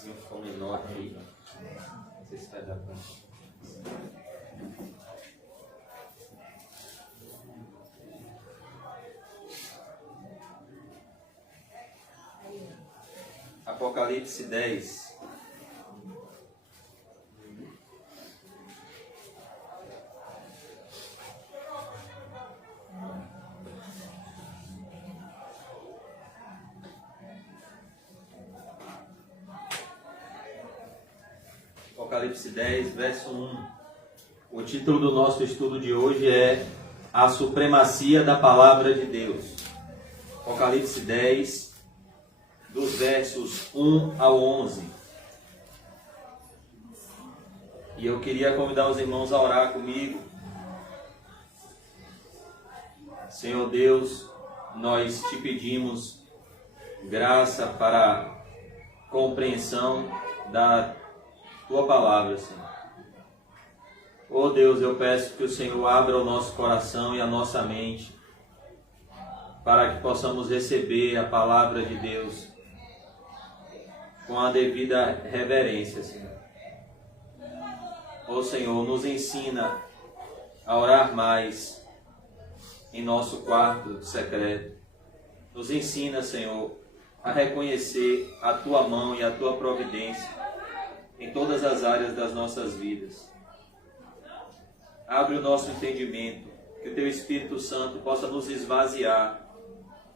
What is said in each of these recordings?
espacinho ficou menor aqui. Não sei se vai dar pra... Apocalipse 10. Apocalipse 10, verso 1. O título do nosso estudo de hoje é A Supremacia da Palavra de Deus. Apocalipse 10, dos versos 1 ao 11. E eu queria convidar os irmãos a orar comigo. Senhor Deus, nós te pedimos graça para a compreensão da tua palavra, Senhor. Oh Deus, eu peço que o Senhor abra o nosso coração e a nossa mente para que possamos receber a palavra de Deus com a devida reverência, Senhor. Oh Senhor, nos ensina a orar mais em nosso quarto secreto. Nos ensina, Senhor, a reconhecer a tua mão e a tua providência em todas as áreas das nossas vidas. Abre o nosso entendimento, que o teu Espírito Santo possa nos esvaziar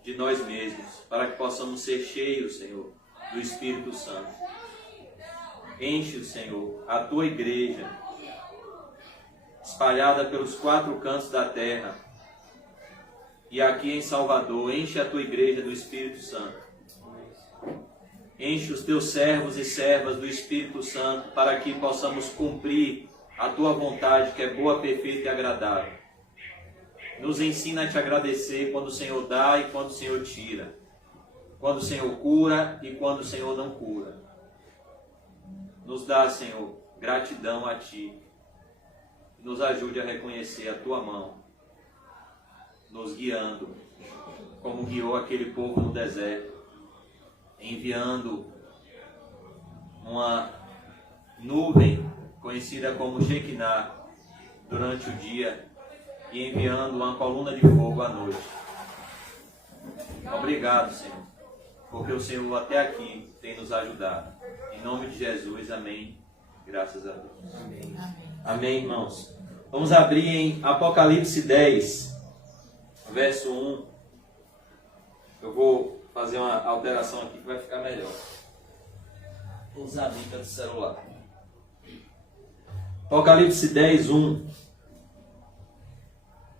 de nós mesmos, para que possamos ser cheios, Senhor, do Espírito Santo. Enche, Senhor, a tua igreja, espalhada pelos 4 cantos da terra, e aqui em Salvador, enche a tua igreja do Espírito Santo. Enche os teus servos e servas do Espírito Santo, para que possamos cumprir a tua vontade, que é boa, perfeita e agradável. Nos ensina a te agradecer quando o Senhor dá e quando o Senhor tira. Quando o Senhor cura e quando o Senhor não cura. Nos dá, Senhor, gratidão a ti. Nos ajude a reconhecer a tua mão, nos guiando, como guiou aquele povo no deserto, enviando uma nuvem conhecida como Shekinah durante o dia e enviando uma coluna de fogo à noite. Obrigado, Senhor, porque o Senhor até aqui tem nos ajudado. Em nome de Jesus, amém. Graças a Deus. Amém. Amém, irmãos. Vamos abrir em Apocalipse 10, verso 1. Eu vou fazer uma alteração aqui que vai ficar melhor. Vou usar a dica do celular. Apocalipse 10, 1.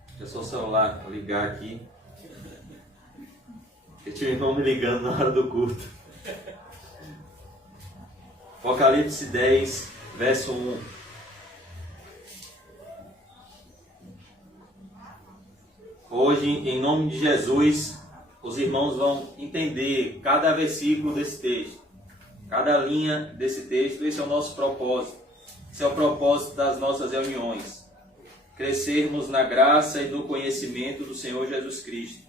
Deixa eu só o celular ligar aqui. Eu tinha um irmão me ligando na hora do culto. Apocalipse 10, verso 1. Hoje, em nome de Jesus, os irmãos vão entender cada versículo desse texto, cada linha desse texto. Esse é o nosso propósito. Esse é o propósito das nossas reuniões. Crescermos na graça e do conhecimento do Senhor Jesus Cristo.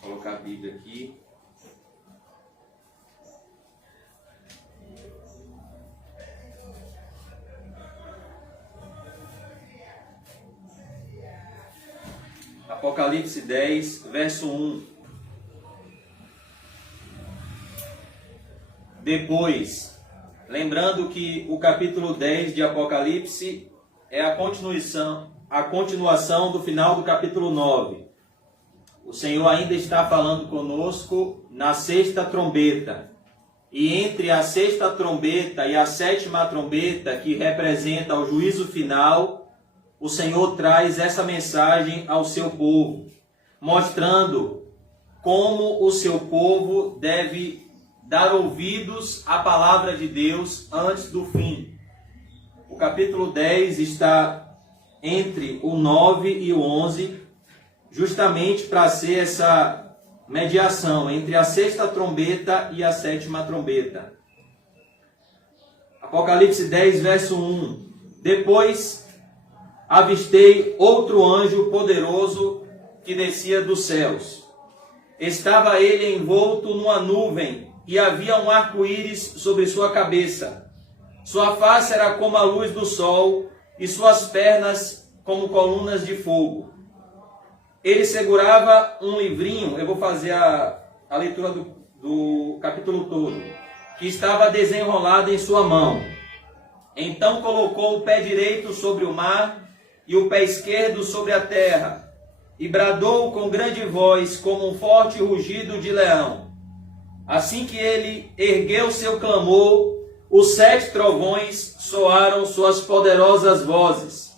Vou colocar a Bíblia aqui. Apocalipse 10, verso 1. Depois, lembrando que o capítulo 10 de Apocalipse é a continuação do final do capítulo 9. O Senhor ainda está falando conosco na 6ª trombeta. E entre a 6ª trombeta e a 7ª trombeta, que representa o juízo final, o Senhor traz essa mensagem ao seu povo, mostrando como o seu povo deve dar ouvidos à palavra de Deus antes do fim. O capítulo 10 está entre o 9 e o 11, justamente para ser essa mediação entre a 6ª trombeta e a 7ª trombeta. Apocalipse 10, verso 1. Depois avistei outro anjo poderoso que descia dos céus. Estava ele envolto numa nuvem, e havia um arco-íris sobre sua cabeça. Sua face era como a luz do sol, e suas pernas como colunas de fogo. Ele segurava um livrinho, eu vou fazer a leitura do capítulo todo, que estava desenrolado em sua mão. Então colocou o pé direito sobre o mar e o pé esquerdo sobre a terra, e bradou com grande voz, como um forte rugido de leão. Assim que ele ergueu seu clamor, os 7 trovões soaram suas poderosas vozes.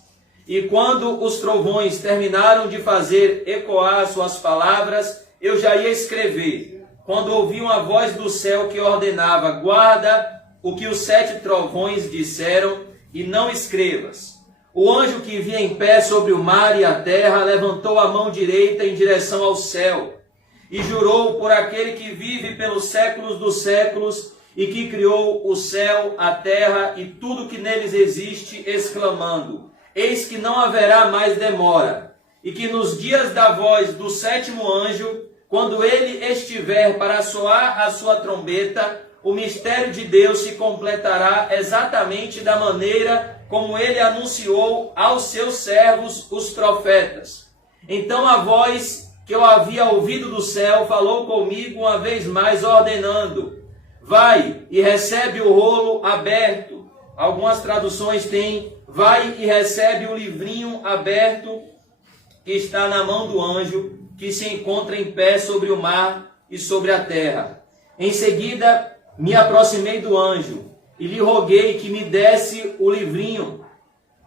E quando os trovões terminaram de fazer ecoar suas palavras, eu já ia escrever, quando ouvi uma voz do céu que ordenava: guarda o que os 7 trovões disseram e não escrevas. O anjo que via em pé sobre o mar e a terra levantou a mão direita em direção ao céu e jurou por aquele que vive pelos séculos dos séculos e que criou o céu, a terra e tudo que neles existe, exclamando: eis que não haverá mais demora, e que nos dias da voz do 7º anjo, quando ele estiver para soar a sua trombeta, o mistério de Deus se completará exatamente da maneira como ele anunciou aos seus servos, os profetas. Então a voz que eu havia ouvido do céu falou comigo uma vez mais, ordenando: vai e recebe o rolo aberto. Algumas traduções têm: vai e recebe o livrinho aberto que está na mão do anjo, que se encontra em pé sobre o mar e sobre a terra. Em seguida me aproximei do anjo e lhe roguei que me desse o livrinho,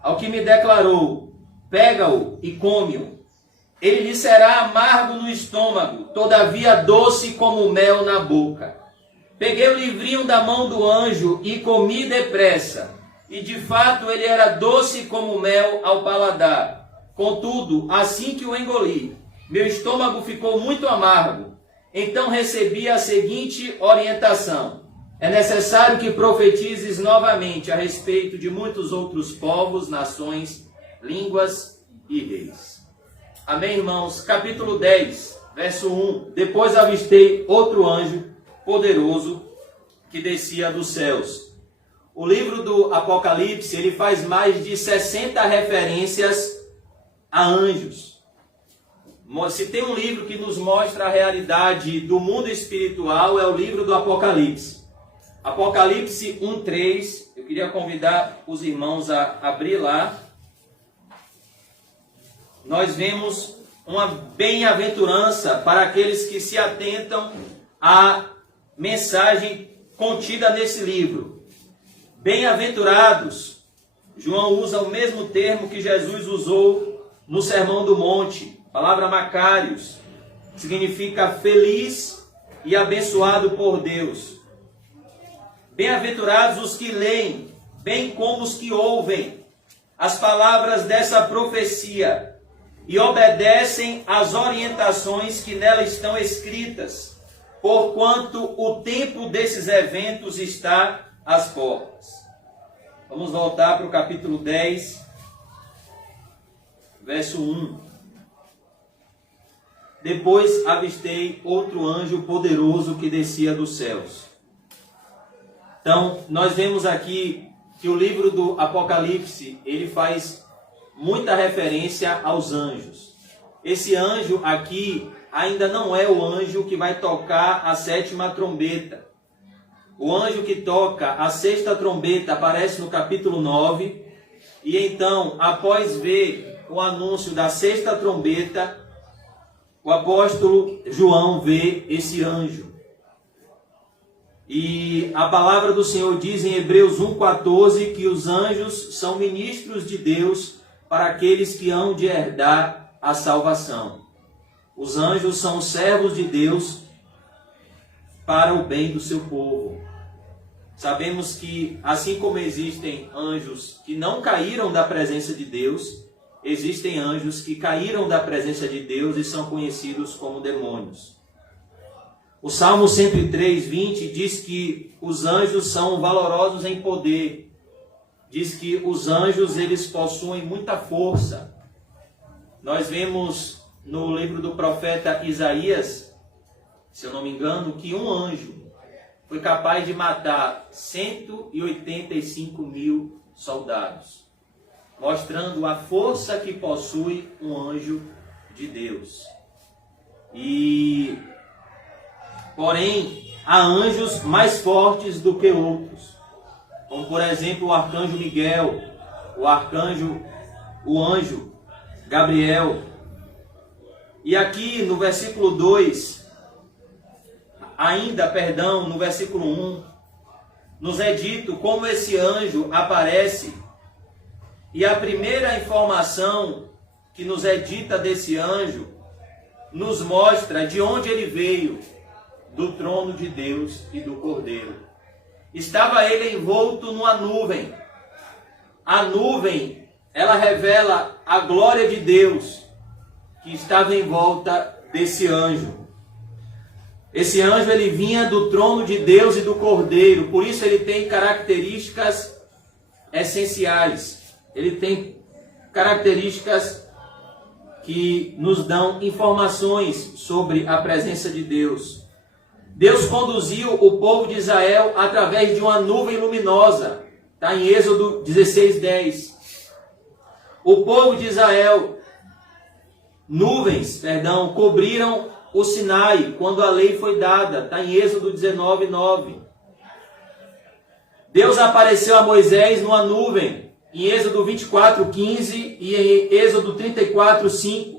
ao que me declarou: pega-o e come-o. Ele lhe será amargo no estômago, todavia doce como mel na boca. Peguei o livrinho da mão do anjo e comi depressa, e de fato ele era doce como mel ao paladar. Contudo, assim que o engoli, meu estômago ficou muito amargo. Então recebi a seguinte orientação: é necessário que profetizes novamente a respeito de muitos outros povos, nações, línguas e reis. Amém, irmãos? Capítulo 10, verso 1. Depois avistei outro anjo poderoso que descia dos céus. O livro do Apocalipse, ele faz mais de 60 referências a anjos. Se tem um livro que nos mostra a realidade do mundo espiritual, é o livro do Apocalipse. Apocalipse 1:3, eu queria convidar os irmãos a abrir lá. Nós vemos uma bem-aventurança para aqueles que se atentam à mensagem contida nesse livro. Bem-aventurados, João usa o mesmo termo que Jesus usou no Sermão do Monte. A palavra Macários significa feliz e abençoado por Deus. Bem-aventurados os que leem, bem como os que ouvem as palavras dessa profecia e obedecem às orientações que nela estão escritas, porquanto o tempo desses eventos está às portas. Vamos voltar para o capítulo 10, verso 1. Depois avistei outro anjo poderoso que descia dos céus. Então, nós vemos aqui que o livro do Apocalipse, ele faz muita referência aos anjos. Esse anjo aqui ainda não é o anjo que vai tocar a 7ª trombeta. O anjo que toca a 6ª trombeta aparece no capítulo 9. E então, após ver o anúncio da 6ª trombeta, o apóstolo João vê esse anjo. E a palavra do Senhor diz em Hebreus 1:14 que os anjos são ministros de Deus para aqueles que hão de herdar a salvação. Os anjos são servos de Deus para o bem do seu povo. Sabemos que, assim como existem anjos que não caíram da presença de Deus, existem anjos que caíram da presença de Deus e são conhecidos como demônios. O Salmo 103:20 diz que os anjos são valorosos em poder. Diz que os anjos, eles possuem muita força. Nós vemos no livro do profeta Isaías, se eu não me engano, que um anjo foi capaz de matar 185 mil soldados, mostrando a força que possui um anjo de Deus. Porém, há anjos mais fortes do que outros, como por exemplo o arcanjo Miguel, o anjo Gabriel. E aqui no versículo 2, no versículo 1, nos é dito como esse anjo aparece. E a primeira informação que nos é dita desse anjo nos mostra de onde ele veio, do trono de Deus e do Cordeiro. Estava ele envolto numa nuvem. A nuvem, ela revela a glória de Deus que estava em volta desse anjo. Esse anjo, ele vinha do trono de Deus e do Cordeiro, por isso ele tem características essenciais. Ele tem características que nos dão informações sobre a presença de Deus. Deus conduziu o povo de Israel através de uma nuvem luminosa. Está em Êxodo 16:10. O povo de Israel, nuvens, cobriram o Sinai quando a lei foi dada. Está em Êxodo 19:9. Deus apareceu a Moisés numa nuvem, em Êxodo 24:15 e em Êxodo 34:5.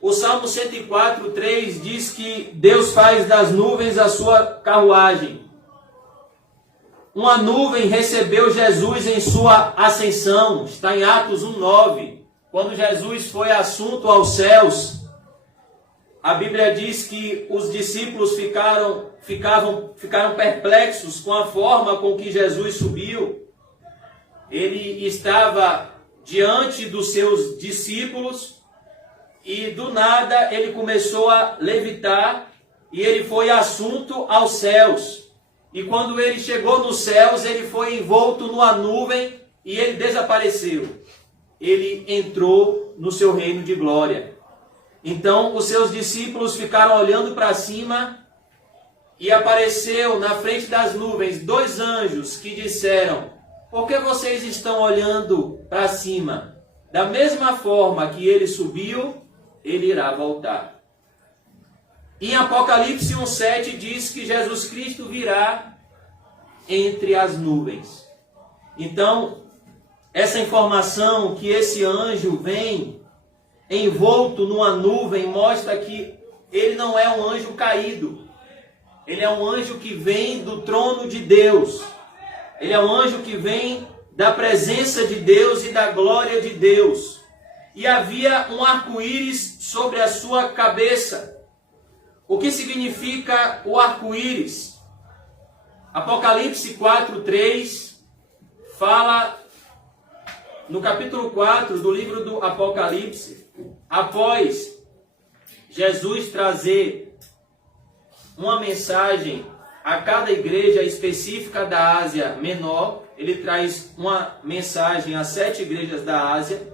O Salmo 104:3 diz que Deus faz das nuvens a sua carruagem. Uma nuvem recebeu Jesus em sua ascensão. Está em Atos 1:9. Quando Jesus foi assunto aos céus, a Bíblia diz que os discípulos ficaram perplexos com a forma com que Jesus subiu. Ele estava diante dos seus discípulos e do nada ele começou a levitar e ele foi assunto aos céus. E quando ele chegou nos céus, ele foi envolto numa nuvem e ele desapareceu. Ele entrou no seu reino de glória. Então os seus discípulos ficaram olhando para cima e apareceu na frente das nuvens 2 anjos que disseram: por que vocês estão olhando para cima? Da mesma forma que ele subiu, ele irá voltar. Em Apocalipse 1:7 diz que Jesus Cristo virá entre as nuvens. Então, essa informação que esse anjo vem envolto numa nuvem mostra que ele não é um anjo caído. Ele é um anjo que vem do trono de Deus. Ele é um anjo que vem da presença de Deus e da glória de Deus. E havia um arco-íris sobre a sua cabeça. O que significa o arco-íris? Apocalipse 4:3 fala, no capítulo 4 do livro do Apocalipse, após Jesus trazer uma mensagem a cada igreja específica da Ásia Menor, ele traz uma mensagem a 7 igrejas da Ásia.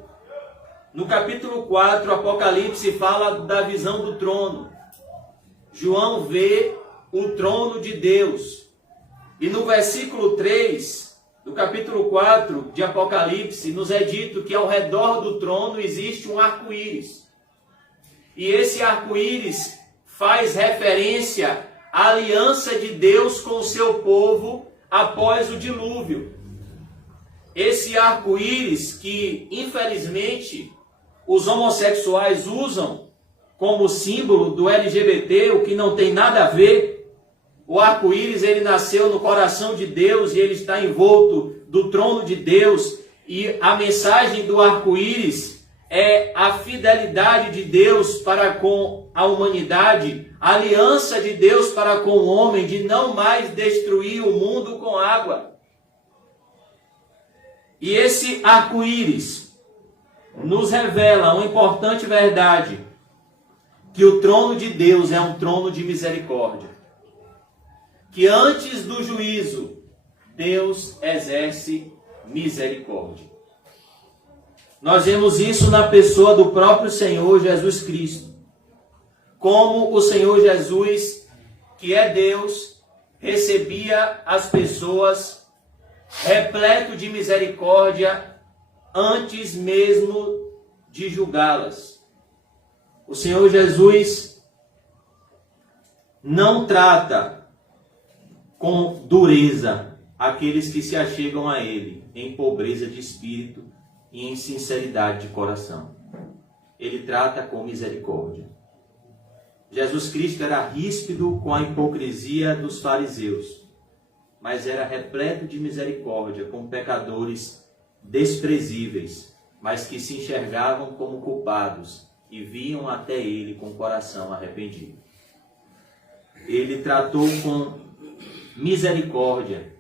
No capítulo 4, Apocalipse fala da visão do trono. João vê o trono de Deus. E no versículo 3, do capítulo 4 de Apocalipse, nos é dito que ao redor do trono existe um arco-íris. E esse arco-íris faz referência à aliança de Deus com o seu povo após o dilúvio. Esse arco-íris que, infelizmente, os homossexuais usam como símbolo do LGBT, o que não tem nada a ver. O arco-íris, ele nasceu no coração de Deus e ele está envolto do trono de Deus. E a mensagem do arco-íris é a fidelidade de Deus para com a humanidade, a aliança de Deus para com o homem de não mais destruir o mundo com água. E esse arco-íris nos revela uma importante verdade, que o trono de Deus é um trono de misericórdia. Que antes do juízo, Deus exerce misericórdia. Nós vemos isso na pessoa do próprio Senhor Jesus Cristo. Como o Senhor Jesus, que é Deus, recebia as pessoas repleto de misericórdia antes mesmo de julgá-las. O Senhor Jesus não trata com dureza aqueles que se achegam a Ele em pobreza de espírito e em sinceridade de coração. Ele trata com misericórdia. Jesus Cristo era ríspido com a hipocrisia dos fariseus, mas era repleto de misericórdia com pecadores desprezíveis, mas que se enxergavam como culpados e vinham até Ele com o coração arrependido. Ele tratou com misericórdia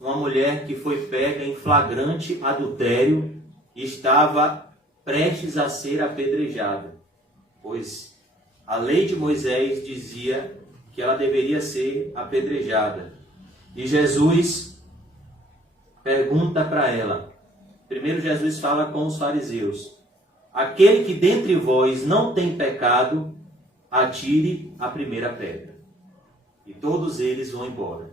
uma mulher que foi pega em flagrante adultério e estava prestes a ser apedrejada, pois a lei de Moisés dizia que ela deveria ser apedrejada. E Jesus pergunta para ela. Primeiro Jesus fala com os fariseus: aquele que dentre vós não tem pecado, atire a primeira pedra. E todos eles vão embora.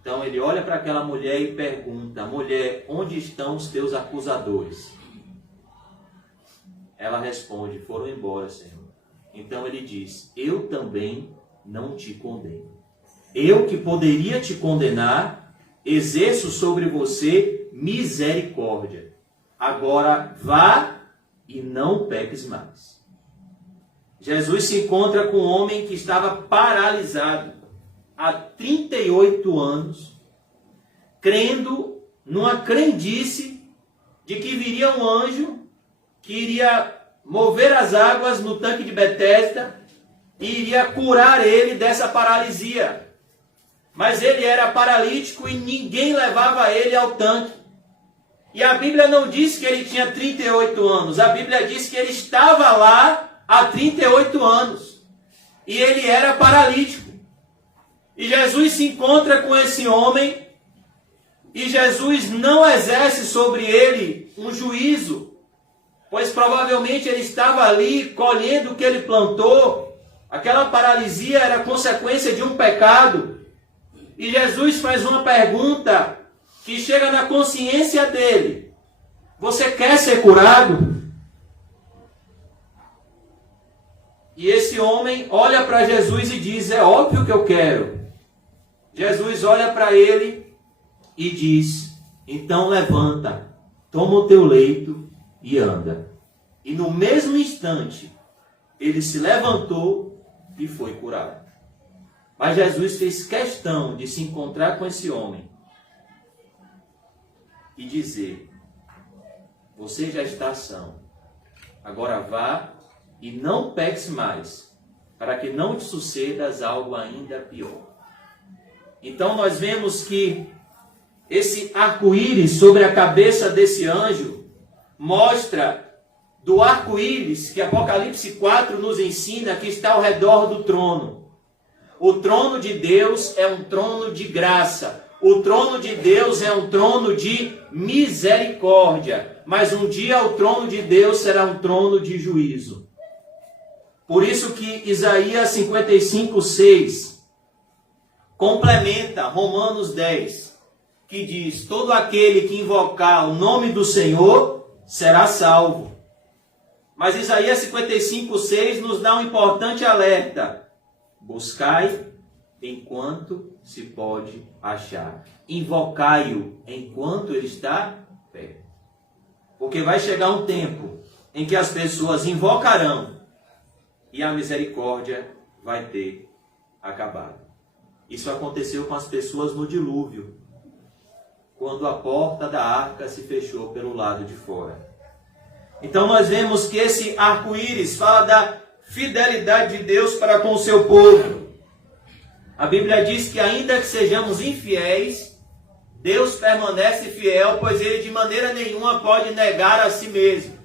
Então ele olha para aquela mulher e pergunta: mulher, onde estão os teus acusadores? Ela responde: foram embora, Senhor. Então ele diz: eu também não te condeno. Eu que poderia te condenar, exerço sobre você misericórdia. Agora vá e não peques mais. Jesus se encontra com um homem que estava paralisado há 38 anos, crendo numa crendice de que viria um anjo que iria mover as águas no tanque de Betesda e iria curar ele dessa paralisia. Mas ele era paralítico e ninguém levava ele ao tanque. E a Bíblia não diz que ele tinha 38 anos. A Bíblia diz que ele estava lá há 38 anos. E ele era paralítico. E Jesus se encontra com esse homem. E Jesus não exerce sobre ele um juízo. Pois provavelmente ele estava ali colhendo o que ele plantou. Aquela paralisia era consequência de um pecado. E Jesus faz uma pergunta que chega na consciência dele: você quer ser curado? E esse homem olha para Jesus e diz: é óbvio que eu quero. Jesus olha para ele e diz: então levanta, toma o teu leito e anda. E no mesmo instante, ele se levantou e foi curado. Mas Jesus fez questão de se encontrar com esse homem e dizer: você já está são, agora vá e não peques mais, para que não te sucedas algo ainda pior. Então nós vemos que esse arco-íris sobre a cabeça desse anjo mostra do arco-íris que Apocalipse 4 nos ensina que está ao redor do trono. O trono de Deus é um trono de graça. O trono de Deus é um trono de misericórdia. Mas um dia o trono de Deus será um trono de juízo. Por isso que Isaías 55:6 complementa Romanos 10, que diz: todo aquele que invocar o nome do Senhor será salvo. Mas Isaías 55:6 nos dá um importante alerta: buscai enquanto se pode achar. Invocai-o enquanto ele está perto. Porque vai chegar um tempo em que as pessoas invocarão e a misericórdia vai ter acabado. Isso aconteceu com as pessoas no dilúvio, quando a porta da arca se fechou pelo lado de fora. Então nós vemos que esse arco-íris fala da fidelidade de Deus para com o seu povo. A Bíblia diz que ainda que sejamos infiéis, Deus permanece fiel, pois Ele de maneira nenhuma pode negar a si mesmo.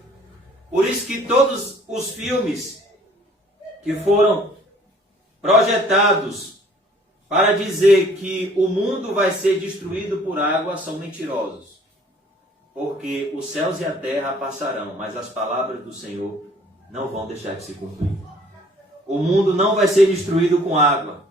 Por isso que todos os filmes que foram projetados para dizer que o mundo vai ser destruído por água são mentirosos. Porque os céus e a terra passarão, mas as palavras do Senhor não vão deixar de se cumprir. O mundo não vai ser destruído com água.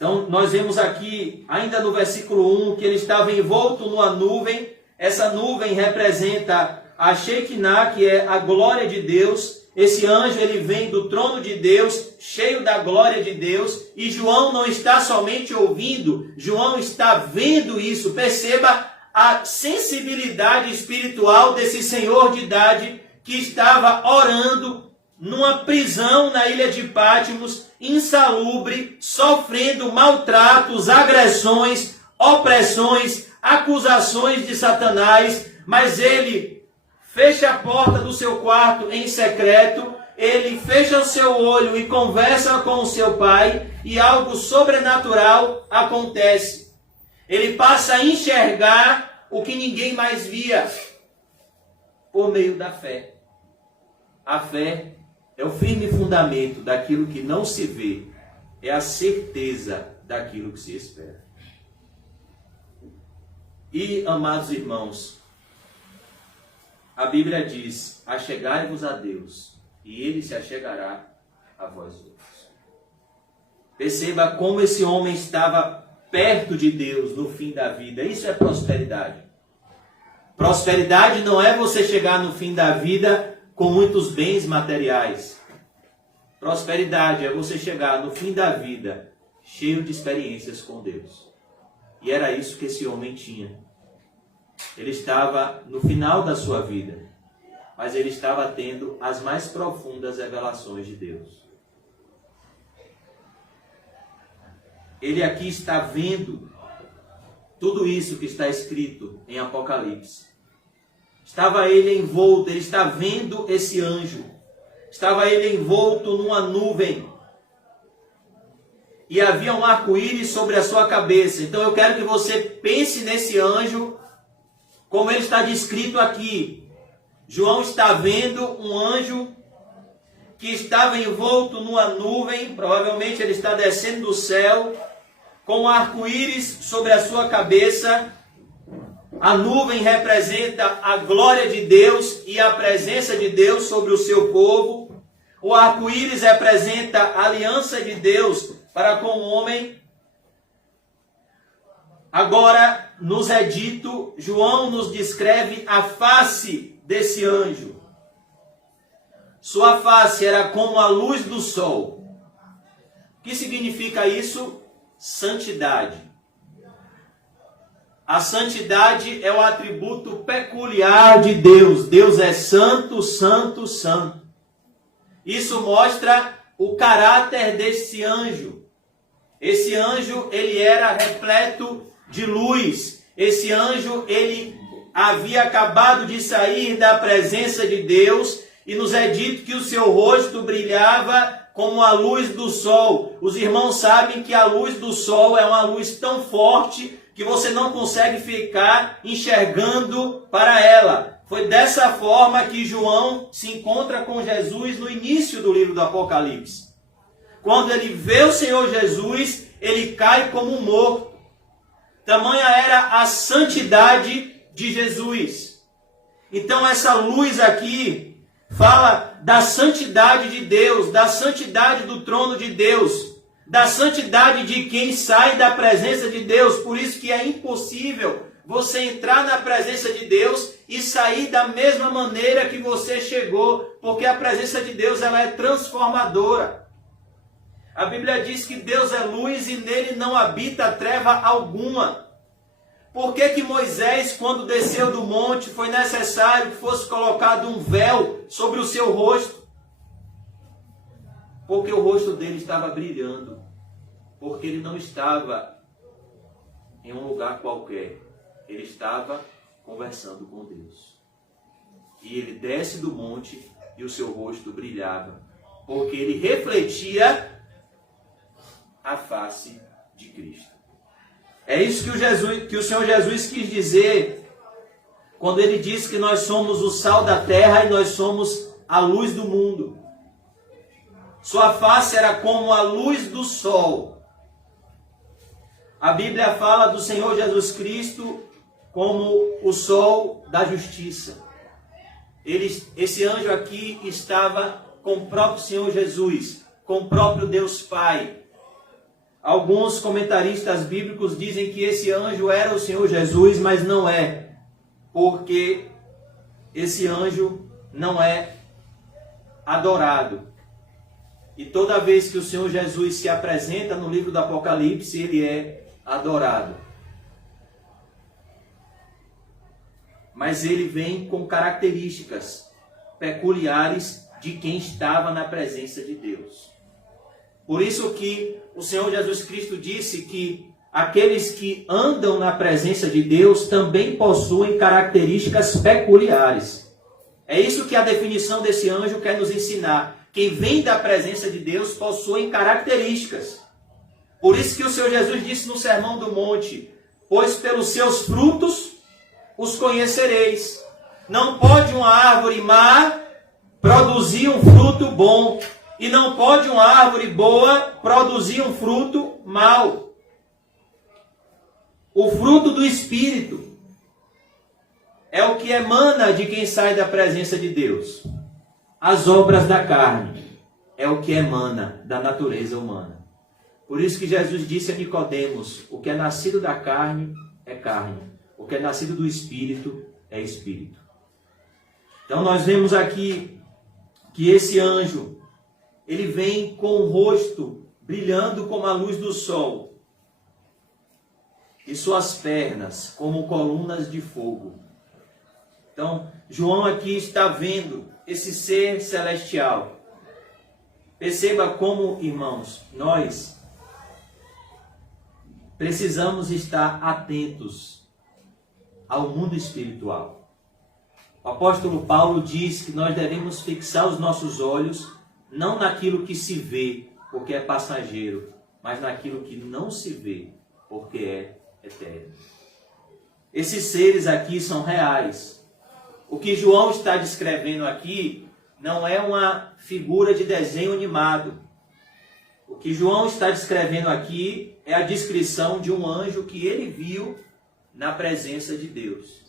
Então, nós vemos aqui, ainda no versículo 1, que ele estava envolto numa nuvem. Essa nuvem representa a Shekinah, que é a glória de Deus. Esse anjo, ele vem do trono de Deus, cheio da glória de Deus. E João não está somente ouvindo, João está vendo isso. Perceba a sensibilidade espiritual desse senhor de idade que estava orando numa prisão na ilha de Patmos, insalubre, sofrendo maltratos, agressões, opressões, acusações de Satanás, mas ele fecha a porta do seu quarto em secreto, ele fecha o seu olho e conversa com o seu pai, e algo sobrenatural acontece. Ele passa a enxergar o que ninguém mais via, por meio da fé. A fé é o firme fundamento daquilo que não se vê, é a certeza daquilo que se espera. E, amados irmãos, a Bíblia diz: achegai-vos a Deus, e Ele se achegará a vós outros. Perceba como esse homem estava perto de Deus no fim da vida. Isso é prosperidade. Prosperidade não é você chegar no fim da vida com muitos bens materiais. Prosperidade é você chegar no fim da vida cheio de experiências com Deus. E era isso que esse homem tinha. Ele estava no final da sua vida, mas ele estava tendo as mais profundas revelações de Deus. Ele aqui está vendo tudo isso que está escrito em Apocalipse. Estava ele envolto, ele está vendo esse anjo. Estava ele envolto numa nuvem. E havia um arco-íris sobre a sua cabeça. Então eu quero que você pense nesse anjo como ele está descrito aqui. João está vendo um anjo que estava envolto numa nuvem. Provavelmente ele está descendo do céu, com um arco-íris sobre a sua cabeça. A nuvem representa a glória de Deus e a presença de Deus sobre o seu povo. O arco-íris representa a aliança de Deus para com o homem. Agora, nos é dito, João nos descreve a face desse anjo. Sua face era como a luz do sol. O que significa isso? Santidade. A santidade é o atributo peculiar de Deus. Deus é santo, santo, santo. Isso mostra o caráter desse anjo. Esse anjo, ele era repleto de luz. Esse anjo, ele havia acabado de sair da presença de Deus, e nos é dito que o seu rosto brilhava como a luz do sol. Os irmãos sabem que a luz do sol é uma luz tão forte que você não consegue ficar enxergando para ela. Foi dessa forma que João se encontra com Jesus no início do livro do Apocalipse. Quando ele vê o Senhor Jesus, ele cai como morto. Tamanha era a santidade de Jesus. Então essa luz aqui fala da santidade de Deus, da santidade do trono de Deus, da santidade de quem sai da presença de Deus. Por isso que é impossível você entrar na presença de Deus e sair da mesma maneira que você chegou, porque a presença de Deus, ela é transformadora. A Bíblia diz que Deus é luz e nele não habita treva alguma. Por que que Moisés, quando desceu do monte, foi necessário que fosse colocado um véu sobre o seu rosto? Porque o rosto dele estava brilhando. Porque ele não estava em um lugar qualquer. Ele estava conversando com Deus. E ele desce do monte e o seu rosto brilhava. Porque ele refletia a face de Cristo. É isso que o Senhor Jesus quis dizer quando ele disse que nós somos o sal da terra e nós somos a luz do mundo. Sua face era como a luz do sol. A Bíblia fala do Senhor Jesus Cristo como o sol da justiça. Esse anjo aqui estava com o próprio Senhor Jesus, com o próprio Deus Pai. Alguns comentaristas bíblicos dizem que esse anjo era o Senhor Jesus, mas não é, porque esse anjo não é adorado. E toda vez que o Senhor Jesus se apresenta no livro do Apocalipse, ele é adorado. Mas ele vem com características peculiares de quem estava na presença de Deus. Por isso que o Senhor Jesus Cristo disse que aqueles que andam na presença de Deus também possuem características peculiares. É isso que a definição desse anjo quer nos ensinar. Quem vem da presença de Deus possui características. Por isso que o Senhor Jesus disse no Sermão do Monte: pois pelos seus frutos os conhecereis. Não pode uma árvore má produzir um fruto bom, e não pode uma árvore boa produzir um fruto mau. O fruto do Espírito é o que emana de quem sai da presença de Deus. As obras da carne é o que emana da natureza humana. Por isso que Jesus disse a Nicodemos: o que é nascido da carne é carne, o que é nascido do Espírito é Espírito. Então nós vemos aqui que esse anjo, ele vem com o rosto brilhando como a luz do sol, e suas pernas como colunas de fogo. Então, João aqui está vendo esse ser celestial. Perceba como, irmãos, nós precisamos estar atentos ao mundo espiritual. O apóstolo Paulo diz que nós devemos fixar os nossos olhos não naquilo que se vê, porque é passageiro, mas naquilo que não se vê, porque é eterno. Esses seres aqui são reais. O que João está descrevendo aqui não é uma figura de desenho animado. O que João está descrevendo aqui é a descrição de um anjo que ele viu na presença de Deus.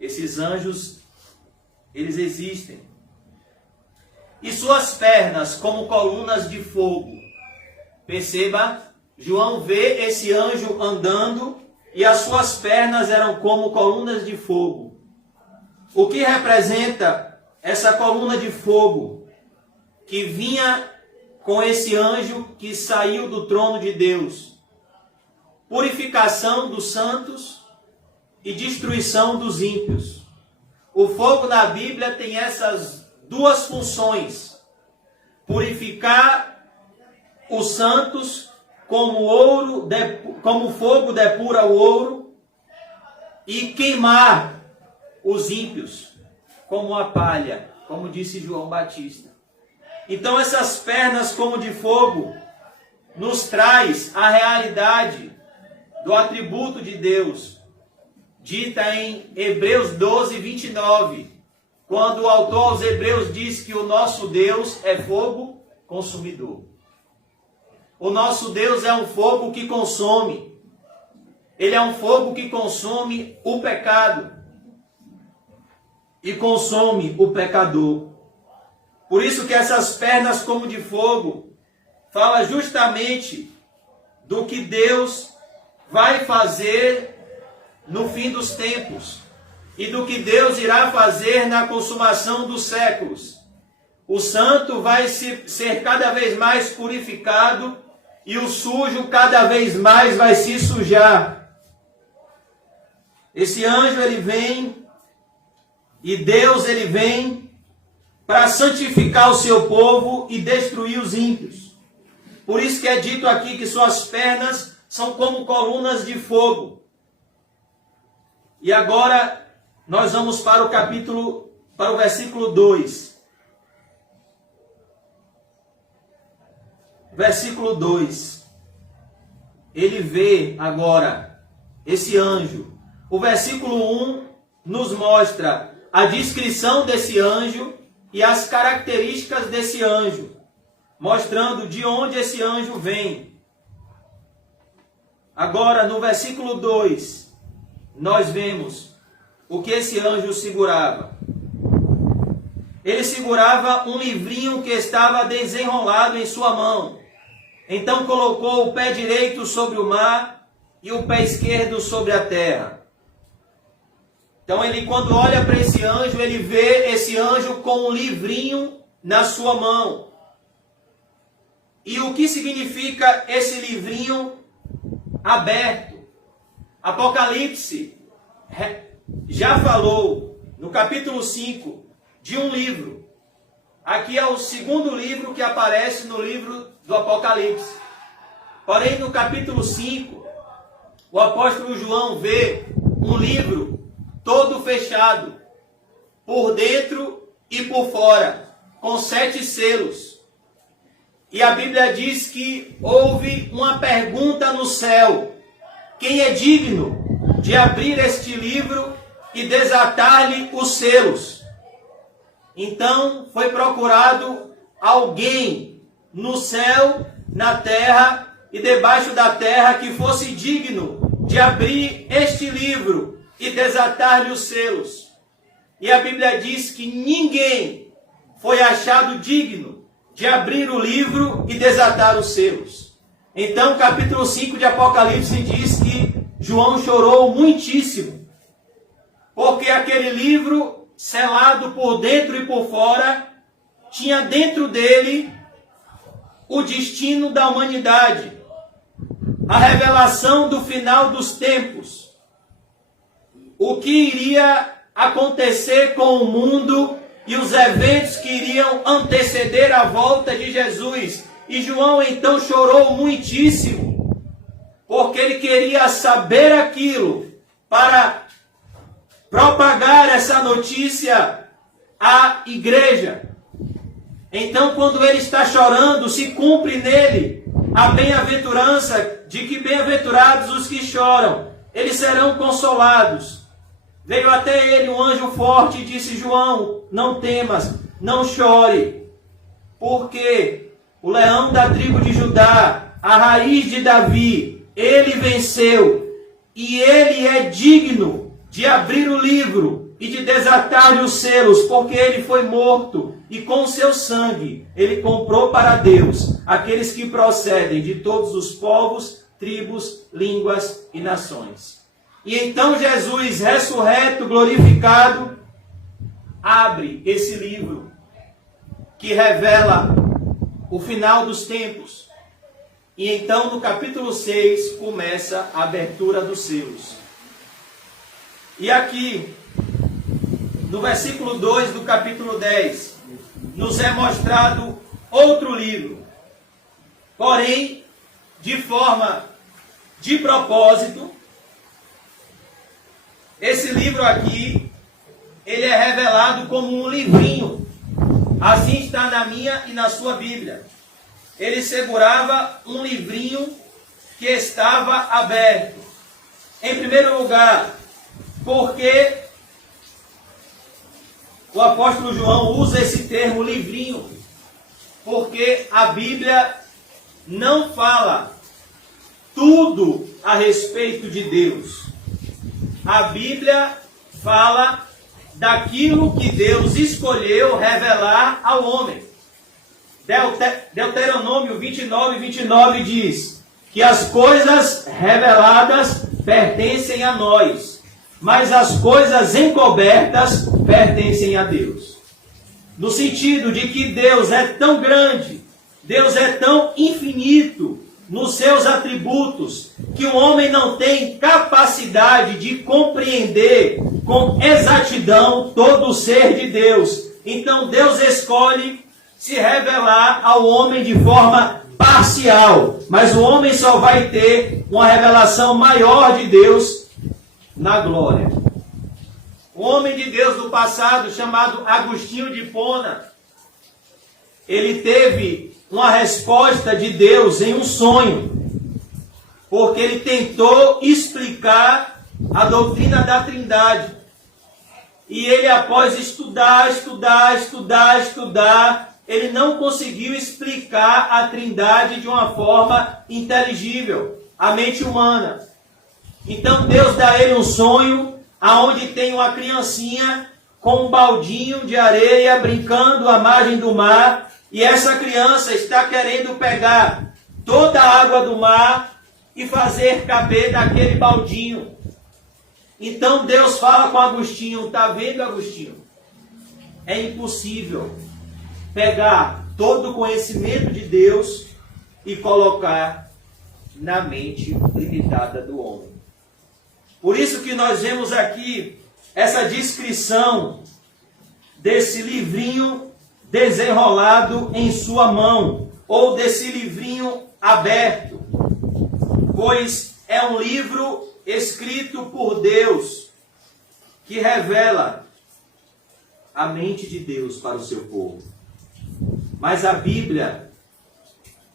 Esses anjos, eles existem. E suas pernas como colunas de fogo. Perceba, João vê esse anjo andando e as suas pernas eram como colunas de fogo. O que representa essa coluna de fogo que vinha com esse anjo que saiu do trono de Deus? Purificação dos santos e destruição dos ímpios. O fogo na Bíblia tem essas duas funções: purificar os santos como fogo depura o ouro, e queimar os ímpios como a palha, como disse João Batista. Então essas pernas como de fogo nos traz a realidade do atributo de Deus, dita em Hebreus 12, 29, quando o autor aos Hebreus diz que o nosso Deus é fogo consumidor. O nosso Deus é um fogo que consome. Ele é um fogo que consome o pecado e consome o pecador. Por isso que essas pernas como de fogo fala justamente do que Deus vai fazer no fim dos tempos e do que Deus irá fazer na consumação dos séculos. O santo vai ser cada vez mais purificado e o sujo cada vez mais vai se sujar. Esse anjo, ele vem, e Deus, ele vem para santificar o seu povo e destruir os ímpios. Por isso que é dito aqui que suas pernas são como colunas de fogo. E agora nós vamos para o versículo 2. Versículo 2. Ele vê agora esse anjo. O versículo 1 nos mostra a descrição desse anjo e as características desse anjo, mostrando de onde esse anjo vem. Agora, no versículo 2, nós vemos o que esse anjo segurava. Ele segurava um livrinho que estava desenrolado em sua mão. Então colocou o pé direito sobre o mar e o pé esquerdo sobre a terra. Então ele, quando olha para esse anjo, ele vê esse anjo com um livrinho na sua mão. E o que significa esse livrinho aberto? Apocalipse já falou no capítulo 5 de um livro. Aqui é o segundo livro que aparece no livro do Apocalipse. Porém, no capítulo 5, o apóstolo João vê um livro todo fechado, por dentro e por fora, com 7 selos. E a Bíblia diz que houve uma pergunta no céu: quem é digno de abrir este livro e desatar-lhe os selos? Então foi procurado alguém no céu, na terra e debaixo da terra que fosse digno de abrir este livro e desatar-lhe os selos. E a Bíblia diz que ninguém foi achado digno de abrir o livro e desatar os selos. Então, capítulo 5 de Apocalipse diz que João chorou muitíssimo, porque aquele livro, selado por dentro e por fora, tinha dentro dele o destino da humanidade, a revelação do final dos tempos, o que iria acontecer com o mundo e os eventos que iriam anteceder a volta de Jesus. E João então chorou muitíssimo, porque ele queria saber aquilo para propagar essa notícia à igreja. Então, quando ele está chorando, se cumpre nele a bem-aventurança de que bem-aventurados os que choram, eles serão consolados. Veio até ele um anjo forte e disse: João, não temas, não chore, porque o leão da tribo de Judá, a raiz de Davi, ele venceu, e ele é digno de abrir o livro e de desatar-lhe os selos, porque ele foi morto, e com seu sangue ele comprou para Deus aqueles que procedem de todos os povos, tribos, línguas e nações. E então Jesus, ressurreto, glorificado, abre esse livro que revela o final dos tempos. E então no capítulo 6 começa a abertura dos selos. E aqui, no versículo 2 do capítulo 10, nos é mostrado outro livro. Porém, de forma de propósito, esse livro aqui, ele é revelado como um livrinho. Assim está na minha e na sua Bíblia. Ele segurava um livrinho que estava aberto. Em primeiro lugar, porque o apóstolo João usa esse termo livrinho? Porque a Bíblia não fala tudo a respeito de Deus. A Bíblia fala daquilo que Deus escolheu revelar ao homem. Deuteronômio 29 diz que as coisas reveladas pertencem a nós, mas as coisas encobertas pertencem a Deus. No sentido de que Deus é tão grande, Deus é tão infinito nos seus atributos, que o homem não tem capacidade de compreender com exatidão todo o ser de Deus. Então Deus escolhe se revelar ao homem de forma parcial, mas o homem só vai ter uma revelação maior de Deus na glória. O homem de Deus do passado, chamado Agostinho de Hipona, ele teve uma resposta de Deus em um sonho, porque ele tentou explicar a doutrina da Trindade. E ele, após estudar, ele não conseguiu explicar a Trindade de uma forma inteligível, à mente humana. Então Deus dá a ele um sonho, aonde tem uma criancinha com um baldinho de areia brincando à margem do mar, e essa criança está querendo pegar toda a água do mar e fazer caber naquele baldinho. Então Deus fala com Agostinho: está vendo, Agostinho? É impossível pegar todo o conhecimento de Deus e colocar na mente limitada do homem. Por isso que nós vemos aqui essa descrição desse livrinho desenrolado em sua mão, ou desse livrinho aberto, pois é um livro escrito por Deus, que revela a mente de Deus para o seu povo. Mas a Bíblia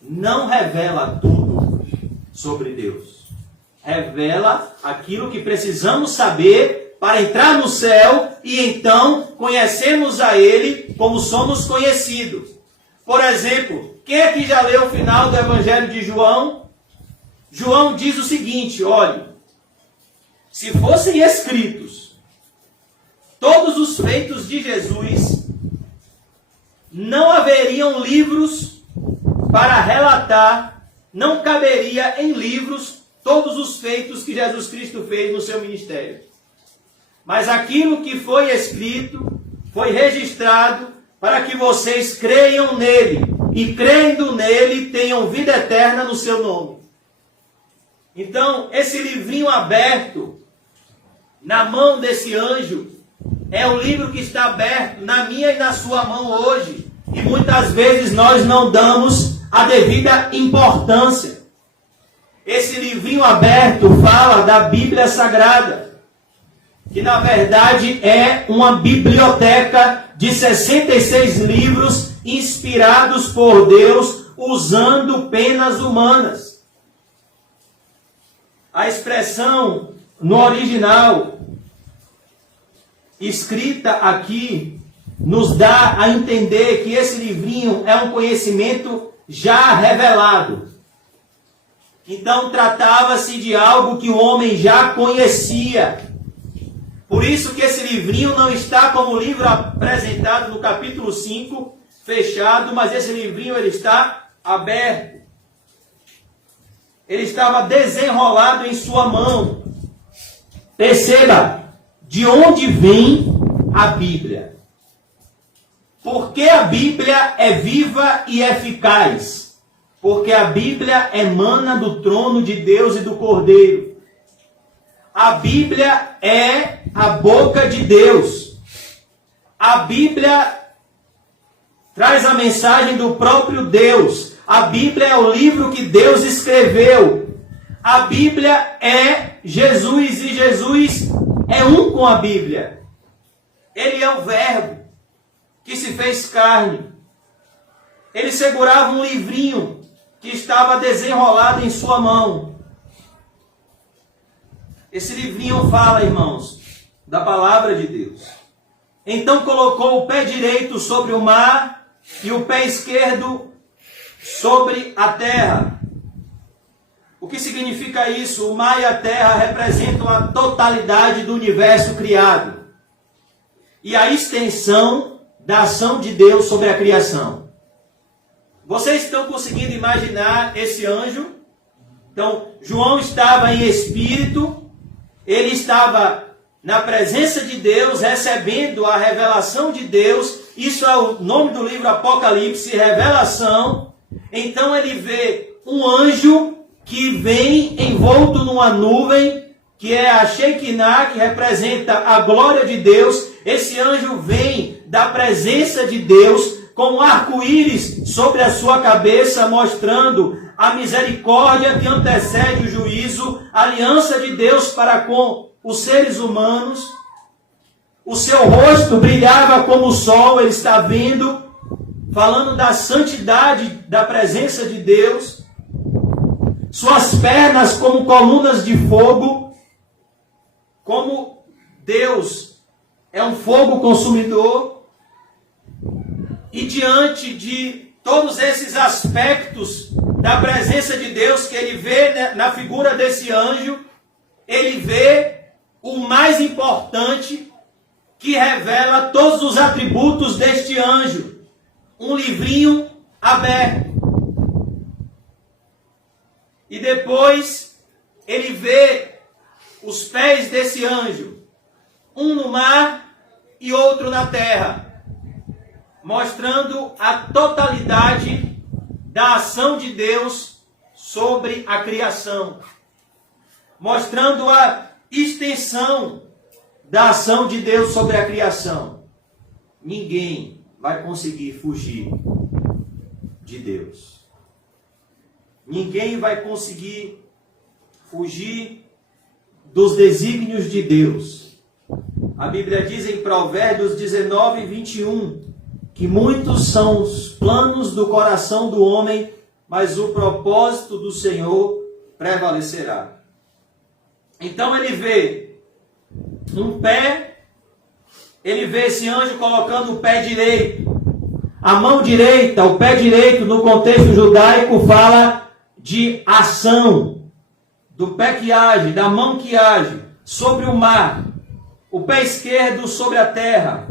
não revela tudo sobre Deus. Revela aquilo que precisamos saber para entrar no céu e então conhecemos a Ele como somos conhecidos. Por exemplo, quem é que já leu o final do Evangelho de João? João diz o seguinte: olhe, se fossem escritos todos os feitos de Jesus, não haveriam livros para relatar, não caberia em livros todos os feitos que Jesus Cristo fez no seu ministério. Mas aquilo que foi escrito, foi registrado para que vocês creiam nele, e crendo nele tenham vida eterna no seu nome. Então, esse livrinho aberto na mão desse anjo é o livro que está aberto na minha e na sua mão hoje. E muitas vezes nós não damos a devida importância. Esse livrinho aberto fala da Bíblia Sagrada, que na verdade é uma biblioteca de 66 livros inspirados por Deus, usando penas humanas. A expressão no original, escrita aqui, nos dá a entender que esse livrinho é um conhecimento já revelado. Então tratava-se de algo que o homem já conhecia. Por isso que esse livrinho não está como livro apresentado no capítulo 5, fechado, mas esse livrinho ele está aberto. Ele estava desenrolado em sua mão. Perceba de onde vem a Bíblia. Porque a Bíblia é viva e eficaz. Porque a Bíblia emana do trono de Deus e do Cordeiro. A Bíblia é a boca de Deus. A Bíblia traz a mensagem do próprio Deus. A Bíblia é o livro que Deus escreveu. A Bíblia é Jesus e Jesus é um com a Bíblia. Ele é o Verbo que se fez carne. Ele segurava um livrinho que estava desenrolado em sua mão. Esse livrinho fala, irmãos, da palavra de Deus. Então colocou o pé direito sobre o mar e o pé esquerdo sobre a terra. O que significa isso? O mar e a terra representam a totalidade do universo criado e a extensão da ação de Deus sobre a criação. Vocês estão conseguindo imaginar esse anjo? Então, João estava em espírito, ele estava na presença de Deus, recebendo a revelação de Deus. Isso é o nome do livro Apocalipse, revelação. Então ele vê um anjo que vem envolto numa nuvem, que é a Shekinah, que representa a glória de Deus. Esse anjo vem da presença de Deus, com um arco-íris sobre a sua cabeça, mostrando a misericórdia que antecede o juízo, a aliança de Deus para com os seres humanos. O seu rosto brilhava como o sol, ele está vendo, falando da santidade da presença de Deus. Suas pernas como colunas de fogo, como Deus é um fogo consumidor. E diante de todos esses aspectos da presença de Deus que ele vê na figura desse anjo, ele vê o mais importante, que revela todos os atributos deste anjo. Um livrinho aberto. E depois ele vê os pés desse anjo, um no mar e outro na terra, mostrando a totalidade da ação de Deus sobre a criação, mostrando a extensão da ação de Deus sobre a criação. Ninguém vai conseguir fugir de Deus. Ninguém vai conseguir fugir dos desígnios de Deus. A Bíblia diz em Provérbios 19, 21, que muitos são os planos do coração do homem, mas o propósito do Senhor prevalecerá. Então ele vê um pé, ele vê esse anjo colocando o pé direito. A mão direita, o pé direito, no contexto judaico, fala de ação, do pé que age, da mão que age, sobre o mar. O pé esquerdo sobre a terra.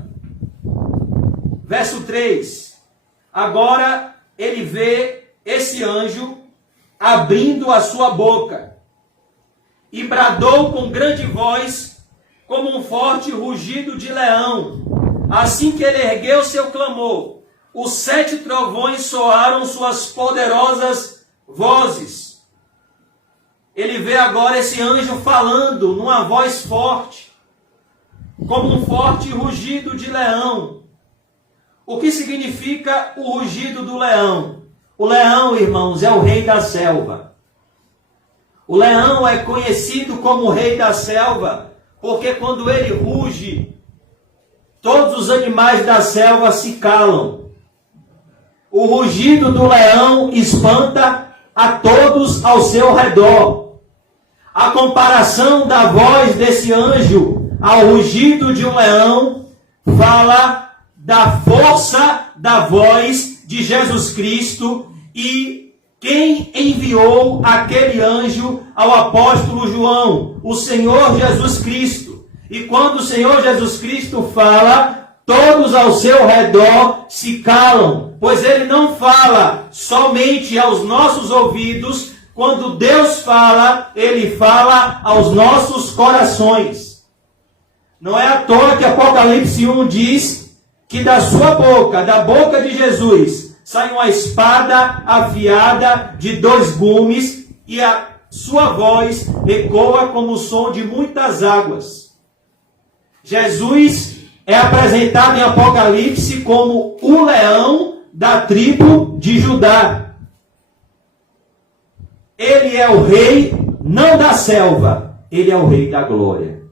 Verso 3. Agora ele vê esse anjo abrindo a sua boca e bradou com grande voz, como um forte rugido de leão. Assim que ele ergueu seu clamor, os 7 trovões soaram suas poderosas vozes. Ele vê agora esse anjo falando numa voz forte, como um forte rugido de leão. O que significa o rugido do leão? O leão, irmãos, é o rei da selva. O leão é conhecido como o rei da selva, porque quando ele ruge, todos os animais da selva se calam. O rugido do leão espanta a todos ao seu redor. A comparação da voz desse anjo ao rugido de um leão fala da força da voz de Jesus Cristo e quem enviou aquele anjo ao apóstolo João, o Senhor Jesus Cristo. E quando o Senhor Jesus Cristo fala, todos ao seu redor se calam, pois ele não fala somente aos nossos ouvidos. Quando Deus fala, ele fala aos nossos corações. Não é à toa que Apocalipse 1 diz que da sua boca, da boca de Jesus, sai uma espada afiada de 2 gumes e a sua voz ecoa como o som de muitas águas. Jesus é apresentado em Apocalipse como o leão da tribo de Judá. Ele é o rei, não da selva, ele é o rei da glória.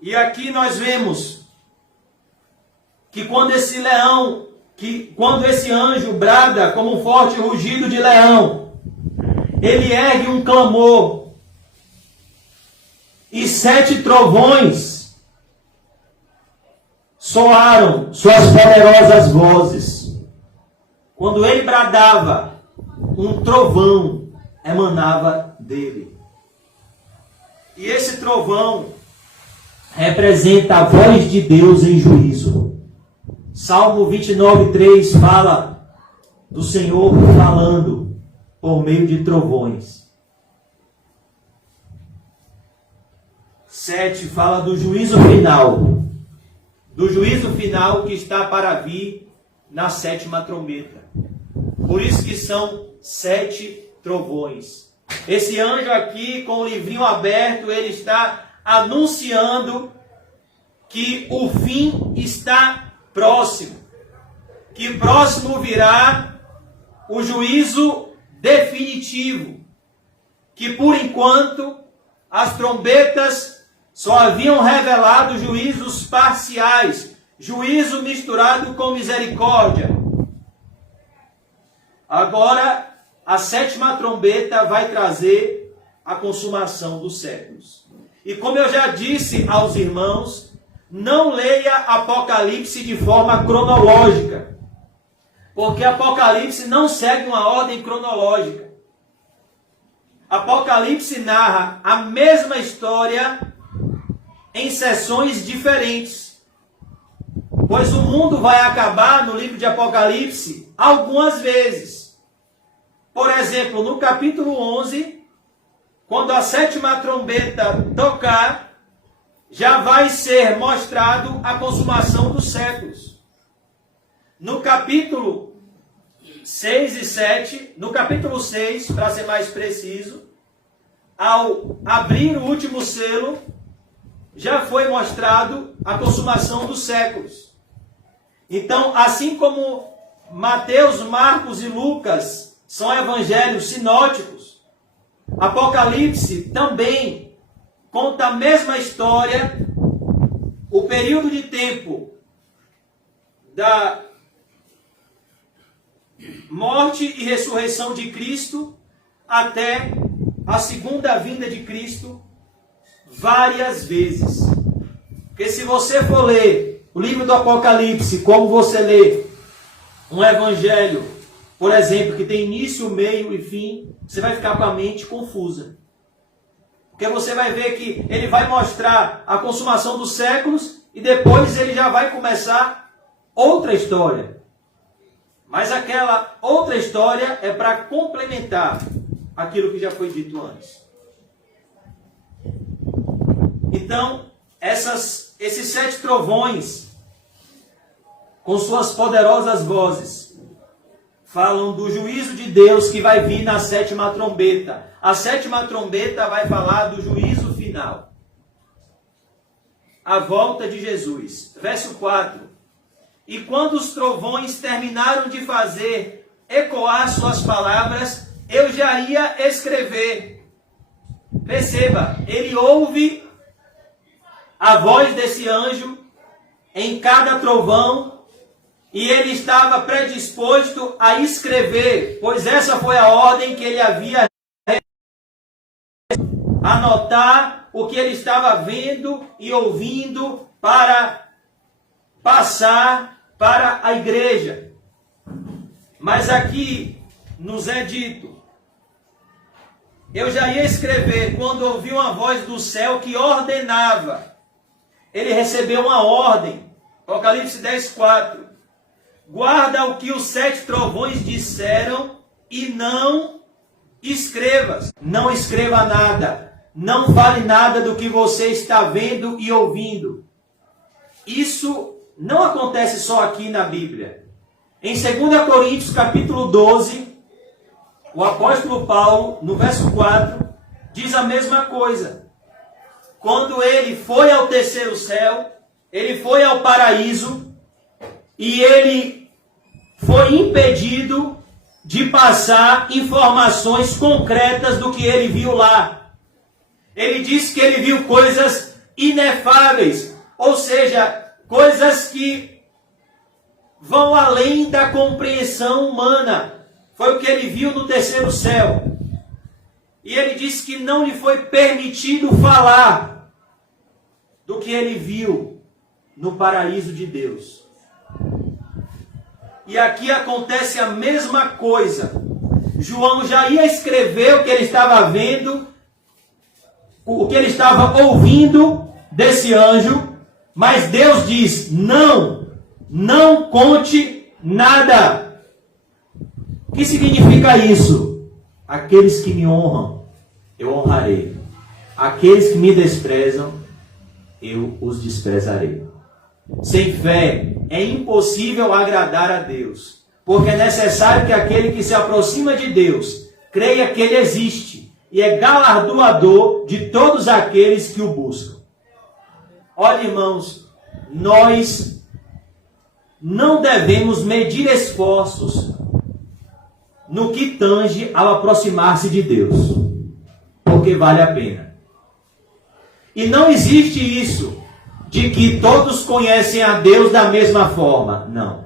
E aqui nós vemos que quando esse leão, quando esse anjo brada como um forte rugido de leão, ele ergue um clamor, e 7 trovões soaram suas poderosas vozes. Quando ele bradava, um trovão emanava dele. E esse trovão representa a voz de Deus em juízo. Salmo 29:3 fala do Senhor falando por meio de trovões. 7 fala do juízo final. Do juízo final que está para vir na 7ª trombeta. Por isso que são 7 trovões. Esse anjo aqui, com o livrinho aberto, ele está anunciando que o fim está próximo. Que próximo virá o juízo definitivo. Que por enquanto as trombetas só haviam revelado juízos parciais. Juízo misturado com misericórdia. Agora, a 7ª trombeta vai trazer a consumação dos séculos. E como eu já disse aos irmãos, não leia Apocalipse de forma cronológica. Porque Apocalipse não segue uma ordem cronológica. Apocalipse narra a mesma história em sessões diferentes. Pois o mundo vai acabar no livro de Apocalipse algumas vezes. Por exemplo, exemplo, no capítulo 11, quando a sétima trombeta tocar, já vai ser mostrado a consumação dos séculos. No capítulo 6 e 7, no capítulo 6, para ser mais preciso, ao abrir o último selo, já foi mostrado a consumação dos séculos. Então, assim como Mateus, Marcos e Lucas são evangelhos sinóticos, Apocalipse também conta a mesma história, o período de tempo da morte e ressurreição de Cristo até a segunda vinda de Cristo, várias vezes. Porque se você for ler o livro do Apocalipse, como você lê um evangelho, por exemplo, que tem início, meio e fim, você vai ficar com a mente confusa. Porque você vai ver que ele vai mostrar a consumação dos séculos e depois ele já vai começar outra história. Mas aquela outra história é para complementar aquilo que já foi dito antes. Então, esses 7 trovões, com suas poderosas vozes, falam do juízo de Deus que vai vir na sétima trombeta. A sétima trombeta vai falar do juízo final. A volta de Jesus. Verso 4. E quando os trovões terminaram de fazer ecoar suas palavras, eu já ia escrever. Perceba, ele ouve a voz desse anjo em cada trovão e ele estava predisposto a escrever, pois essa foi a ordem que ele havia anotar o que ele estava vendo e ouvindo para passar para a igreja. Mas aqui nos é dito, eu já ia escrever quando ouvi uma voz do céu que ordenava. Ele recebeu uma ordem. Apocalipse 10, 4. Guarda o que os 7 trovões disseram e não escrevas. Não escreva nada. Não fale nada do que você está vendo e ouvindo. Isso não acontece só aqui na Bíblia. Em 2 Coríntios capítulo 12, o apóstolo Paulo, no verso 4, diz a mesma coisa. Quando ele foi ao terceiro céu, ele foi ao paraíso e ele foi impedido de passar informações concretas do que ele viu lá. Ele disse que ele viu coisas inefáveis, ou seja, coisas que vão além da compreensão humana. Foi o que ele viu no terceiro céu. E ele disse que não lhe foi permitido falar do que ele viu no paraíso de Deus. E aqui acontece a mesma coisa. João já ia escrever o que ele estava vendo, o que ele estava ouvindo desse anjo, mas Deus diz, não conte nada. O que significa isso? Aqueles que me honram, eu honrarei. Aqueles que me desprezam, eu os desprezarei. Sem fé é impossível agradar a Deus, porque é necessário que aquele que se aproxima de Deus creia que Ele existe e é galardoador de todos aqueles que o buscam. Olha, irmãos, nós não devemos medir esforços no que tange ao aproximar-se de Deus, porque vale a pena. E não existe isso de que todos conhecem a Deus da mesma forma. Não.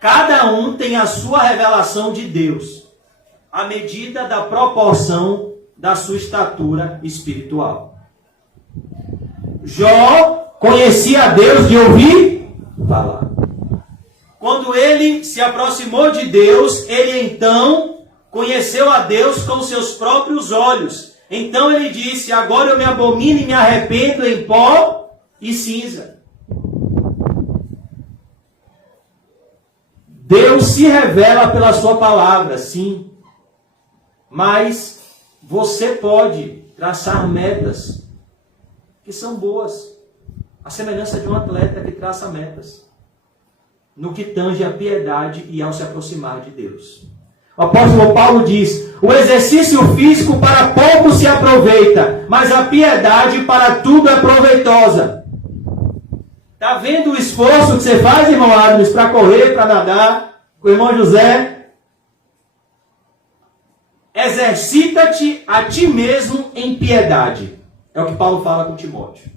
Cada um tem a sua revelação de Deus, à medida da proporção da sua estatura espiritual. Jó conhecia a Deus de ouvir falar. Quando ele se aproximou de Deus, ele então conheceu a Deus com seus próprios olhos. Então ele disse, agora eu me abomino e me arrependo em pó e cinza. Deus se revela pela sua palavra, sim. Mas você pode traçar metas que são boas. A semelhança de um atleta que traça metas no que tange à piedade e ao se aproximar de Deus. O apóstolo Paulo diz: o exercício físico para pouco se aproveita, mas a piedade para tudo é proveitosa. Está vendo o esforço que você faz, irmão Adams, para correr, para nadar, com o irmão José? Exercita-te a ti mesmo em piedade. É o que Paulo fala com Timóteo.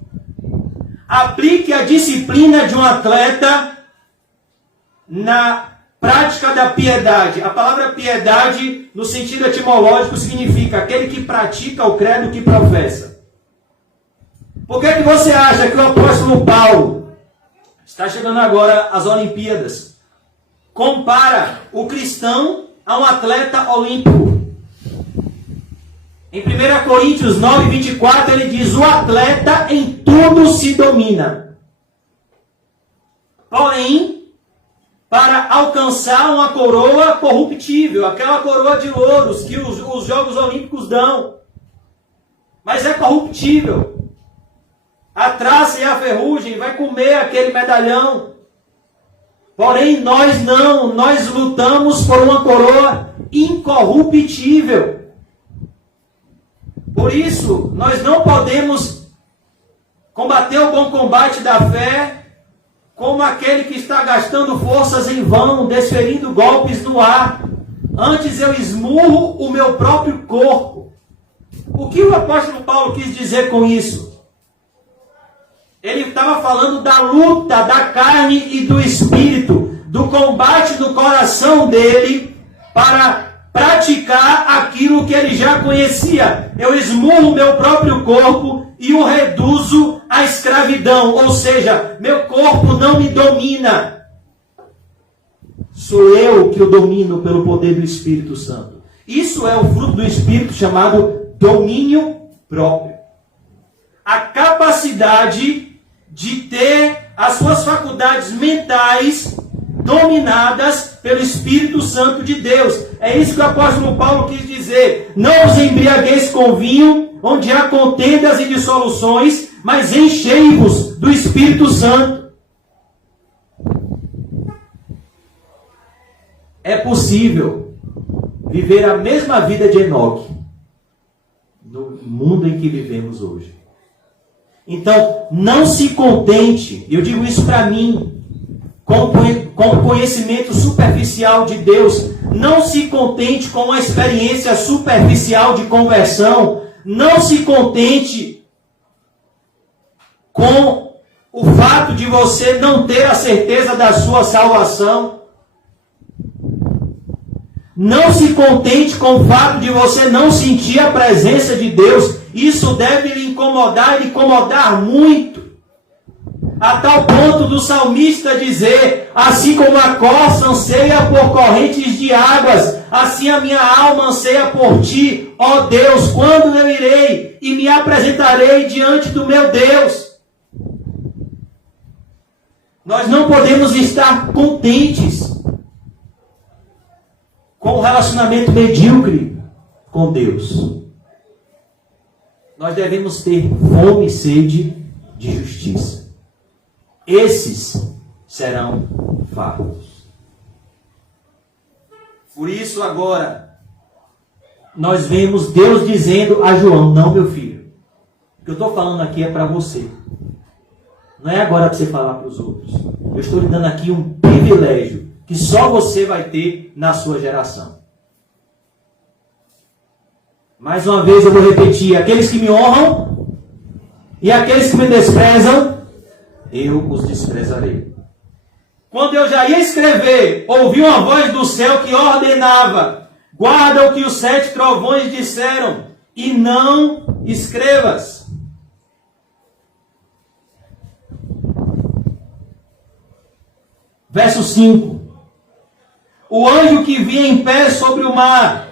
Aplique a disciplina de um atleta na prática da piedade. A palavra piedade, no sentido etimológico, significa aquele que pratica o credo que professa. Por que você acha que o apóstolo Paulo, está chegando agora às Olimpíadas, compara o cristão a um atleta olímpico? Em 1 Coríntios 9, 24, ele diz: o atleta em tudo se domina. Porém, para alcançar uma coroa corruptível, aquela coroa de louros que os Jogos Olímpicos dão, mas é corruptível. A traça e a ferrugem vai comer aquele medalhão. Porém, nós não, nós lutamos por uma coroa incorruptível. Por isso, nós não podemos combater o bom combate da fé como aquele que está gastando forças em vão, desferindo golpes no ar. Antes eu esmurro o meu próprio corpo. O que o apóstolo Paulo quis dizer com isso? Ele estava falando da luta da carne e do espírito, do combate do coração dele para praticar aquilo que ele já conhecia. Eu esmurro o meu próprio corpo e o reduzo à escravidão. Ou seja, meu corpo não me domina. Sou eu que o domino pelo poder do Espírito Santo. Isso é o fruto do Espírito chamado domínio próprio. A capacidade de ter as suas faculdades mentais dominadas pelo Espírito Santo de Deus. É isso que o apóstolo Paulo quis dizer. Não os embriagueis com vinho, onde há contendas e dissoluções, mas enchei-vos do Espírito Santo. É possível viver a mesma vida de Enoque no mundo em que vivemos hoje. Então, não se contente, eu digo isso para mim, com o conhecimento superficial de Deus. Não se contente com uma experiência superficial de conversão. Não se contente com o fato de você não ter a certeza da sua salvação. Não se contente com o fato de você não sentir a presença de Deus. Isso deve lhe incomodar muito. A tal ponto do salmista dizer: assim como a corça anseia por correntes de águas, assim a minha alma anseia por ti, ó Deus. Quando eu irei e me apresentarei diante do meu Deus? Nós não podemos estar contentes com um relacionamento medíocre com Deus. Nós devemos ter fome e sede de justiça. Esses serão fartos. Por isso agora, nós vemos Deus dizendo a João: não, meu filho, o que eu estou falando aqui é para você. Não é agora para você falar para os outros. Eu estou lhe dando aqui um privilégio que só você vai ter na sua geração. Mais uma vez eu vou repetir: aqueles que me honram e aqueles que me desprezam, eu os desprezarei. Quando eu já ia escrever, ouvi uma voz do céu que ordenava: guarda o que os 7 trovões disseram, e não escrevas. Verso 5. O anjo que vinha em pé sobre o mar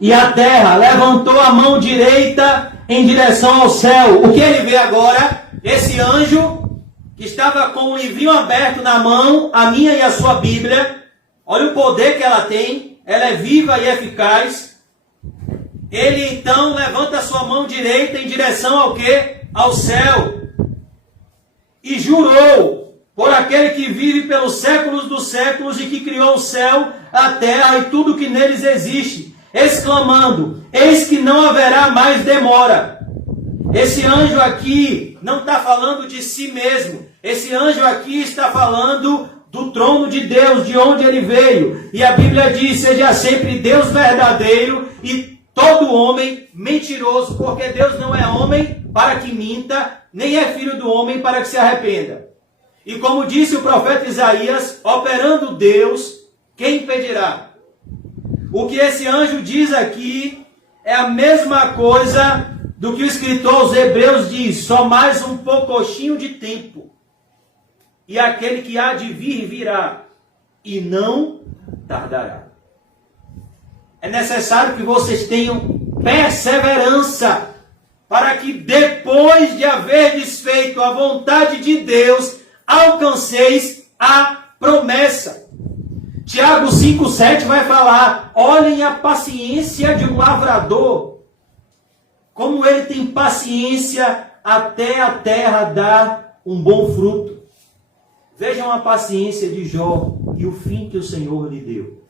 e a terra levantou a mão direita em direção ao céu. O que ele vê agora? Esse anjo que estava com o livrinho aberto na mão, a minha e a sua Bíblia, Olha o poder que ela tem, ela é viva e eficaz. Ele então levanta a sua mão direita em direção ao quê? Ao céu. E jurou por aquele que vive pelos séculos dos séculos e que criou o céu, a terra e tudo que neles existe, exclamando: eis que não haverá mais demora. Esse anjo aqui não está falando de si mesmo. Esse anjo aqui está falando do trono de Deus, de onde ele veio. E a Bíblia diz: seja sempre Deus verdadeiro e todo homem mentiroso, porque Deus não é homem para que minta, nem é filho do homem para que se arrependa. E como disse o profeta Isaías, operando Deus, quem impedirá? O que esse anjo diz aqui é a mesma coisa do que o escritor aos Hebreus diz: só mais um poucochinho de tempo, e aquele que há de vir virá, e não tardará. É necessário que vocês tenham perseverança, para que depois de haver desfeito a vontade de Deus, alcanceis a promessa. Tiago 5,7 vai falar: olhem a paciência de um lavrador, como ele tem paciência até a terra dar um bom fruto. Vejam a paciência de Jó e o fim que o Senhor lhe deu.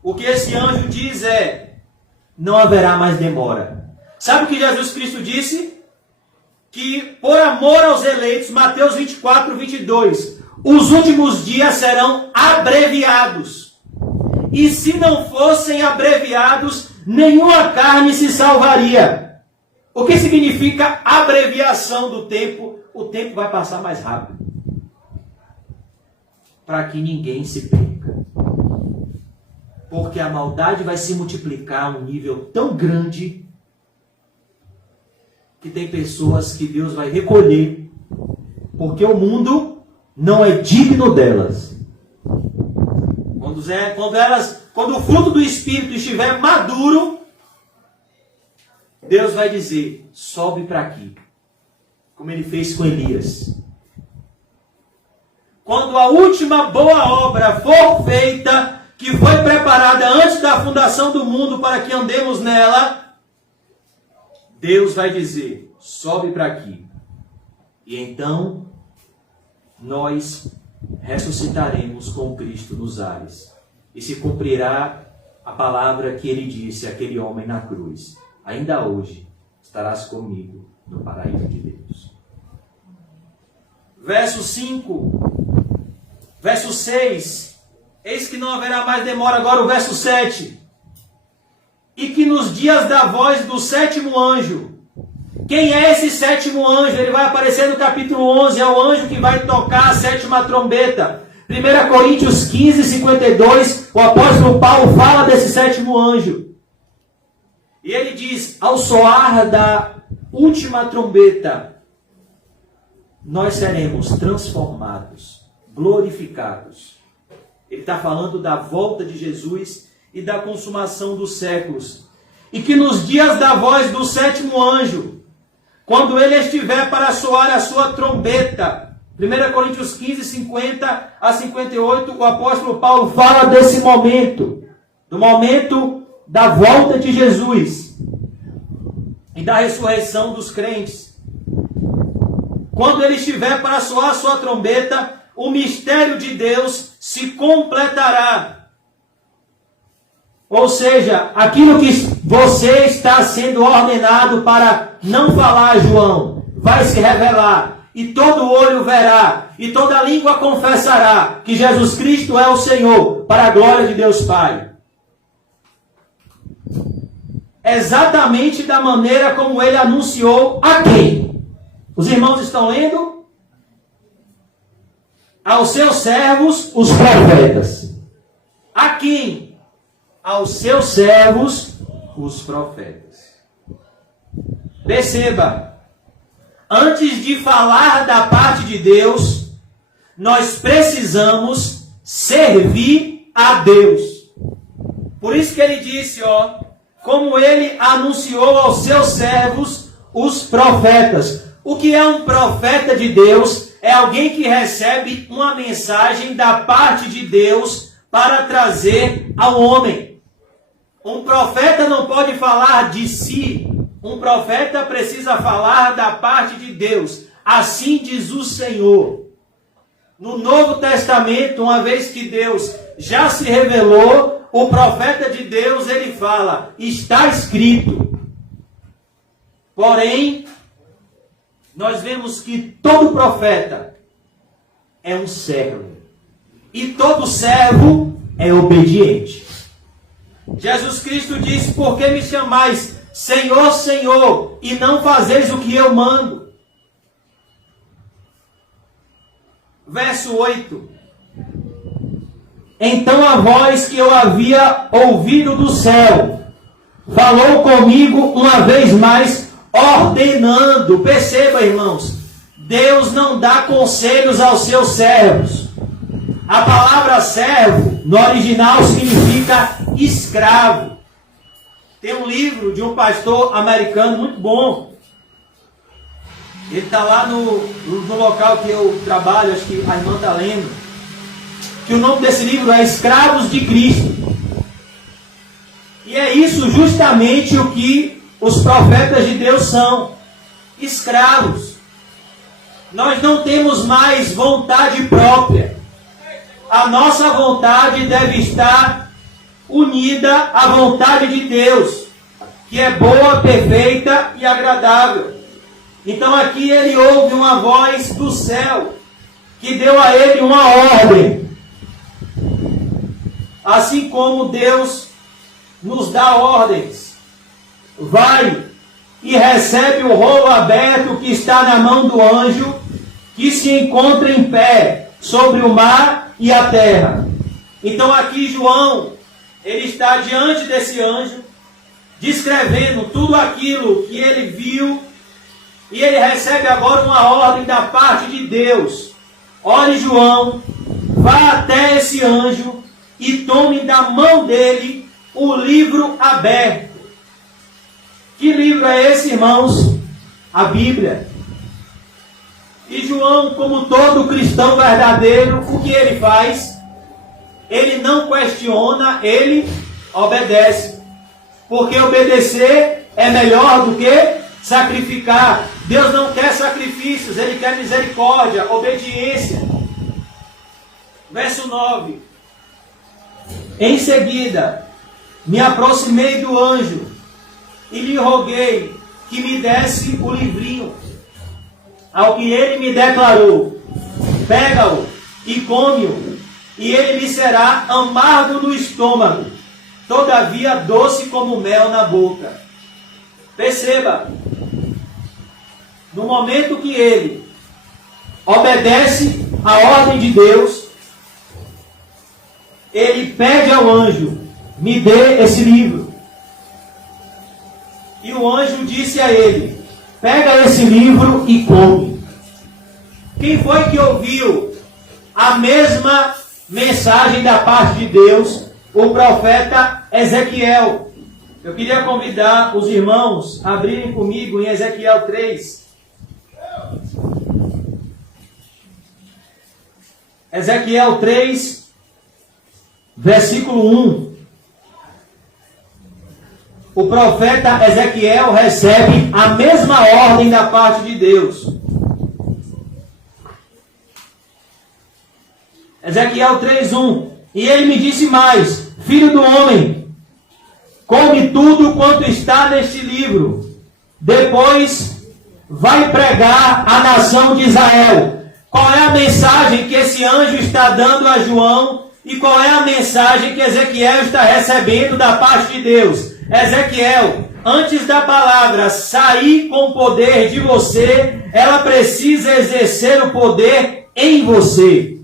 O que esse anjo diz é: não haverá mais demora. Sabe o que Jesus Cristo disse? Que por amor aos eleitos, Mateus 24, 22, os últimos dias serão abreviados. E se não fossem abreviados, nenhuma carne se salvaria. O que significa abreviação do tempo? O tempo vai passar mais rápido, para que ninguém se perca. Porque a maldade vai se multiplicar a um nível tão grande que tem pessoas que Deus vai recolher, porque o mundo não é digno delas. Quando o fruto do Espírito estiver maduro, Deus vai dizer: sobe para aqui, como ele fez com Elias. Quando a última boa obra for feita, que foi preparada antes da fundação do mundo para que andemos nela, Deus vai dizer: sobe para aqui. E então nós ressuscitaremos com Cristo nos ares. E se cumprirá a palavra que ele disse àquele homem na cruz: ainda hoje estarás comigo no paraíso de Deus. Verso 5, verso 6, eis que não haverá mais demora. Agora o verso 7. E que nos dias da voz do sétimo anjo. Quem é esse sétimo anjo? Ele vai aparecer no capítulo 11, é o anjo que vai tocar a sétima trombeta. 1 Coríntios 15, 52, o apóstolo Paulo fala desse sétimo anjo. E ele diz: ao soar da última trombeta, nós seremos transformados, glorificados. Ele está falando da volta de Jesus e da consumação dos séculos. E que nos dias da voz do sétimo anjo, quando ele estiver para soar a sua trombeta, 1 Coríntios 15, 50 a 58, o apóstolo Paulo fala desse momento, do momento da volta de Jesus e da ressurreição dos crentes. Quando ele estiver para soar a sua trombeta, o mistério de Deus se completará. Ou seja, aquilo que você está sendo ordenado para não falar, João, vai se revelar. E todo olho verá, e toda língua confessará que Jesus Cristo é o Senhor, para a glória de Deus Pai. Exatamente da maneira como ele anunciou a quem? Os irmãos estão lendo? Aos seus servos, os profetas. A quem? Aos seus servos, os profetas. Perceba. Antes de falar da parte de Deus, nós precisamos servir a Deus. Por isso que ele disse, como ele anunciou aos seus servos, os profetas. O que é um profeta de Deus? é alguém que recebe uma mensagem da parte de Deus para trazer ao homem. Um profeta não pode falar de si. Um profeta precisa falar da parte de Deus. Assim diz o Senhor. No Novo Testamento, uma vez que Deus já se revelou, o profeta de Deus, ele fala, está escrito. Porém, nós vemos que todo profeta é um servo. E todo servo é obediente. Jesus Cristo disse, por que me chamais Senhor, Senhor, e não fazeis o que eu mando? Verso 8. Então a voz que eu havia ouvido do céu falou comigo uma vez mais, ordenando. Perceba, irmãos, Deus não dá conselhos aos seus servos. A palavra servo, no original, significa escravo. Tem um livro de um pastor americano muito bom. Ele está lá no local que eu trabalho, acho que a irmã está lendo. Que o nome desse livro é Escravos de Cristo. E é isso justamente o que os profetas de Deus são. Escravos. Nós não temos mais vontade própria. A nossa vontade deve estar unida à vontade de Deus, que é boa, perfeita e agradável. Então aqui ele ouve uma voz do céu, que deu a ele uma ordem. Assim como Deus nos dá ordens. Vai e recebe o rolo aberto que está na mão do anjo, que se encontra em pé sobre o mar e a terra. Então aqui João, ele está diante desse anjo, descrevendo tudo aquilo que ele viu, e ele recebe agora uma ordem da parte de Deus. Olhe, João, vá até esse anjo e tome da mão dele o livro aberto. Que livro é esse, irmãos? A Bíblia. E João, como todo cristão verdadeiro, o que ele faz? Ele não questiona, ele obedece. Porque obedecer é melhor do que sacrificar. Deus não quer sacrifícios, Ele quer misericórdia, obediência. Verso 9. Em seguida, me aproximei do anjo e lhe roguei que me desse o livrinho. Ao que ele me declarou, pega-o e come-o, e ele lhe será amargo no estômago, todavia doce como mel na boca. Perceba, no momento que ele obedece à ordem de Deus, ele pede ao anjo, me dê esse livro. E o anjo disse a ele, pega esse livro e come. Quem foi que ouviu a mesma mensagem da parte de Deus? O profeta Ezequiel. Eu queria convidar os irmãos a abrirem comigo em Ezequiel 3. Ezequiel 3, versículo 1. O profeta Ezequiel recebe a mesma ordem da parte de Deus. Ezequiel 3:1. E ele me disse mais, filho do homem, come tudo quanto está neste livro. Depois vai pregar à nação de Israel. Qual é a mensagem que esse anjo está dando a João? E qual é a mensagem que Ezequiel está recebendo da parte de Deus? Ezequiel, antes da palavra sair com o poder de você, ela precisa exercer o poder em você.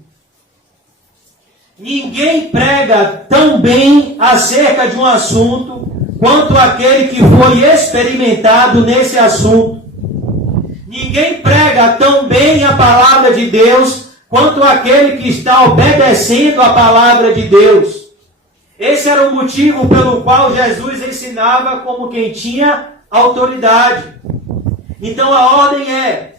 Ninguém prega tão bem acerca de um assunto quanto aquele que foi experimentado nesse assunto. Ninguém prega tão bem a palavra de Deus quanto aquele que está obedecendo a palavra de Deus. Esse era o motivo pelo qual Jesus ensinava como quem tinha autoridade. Então a ordem é,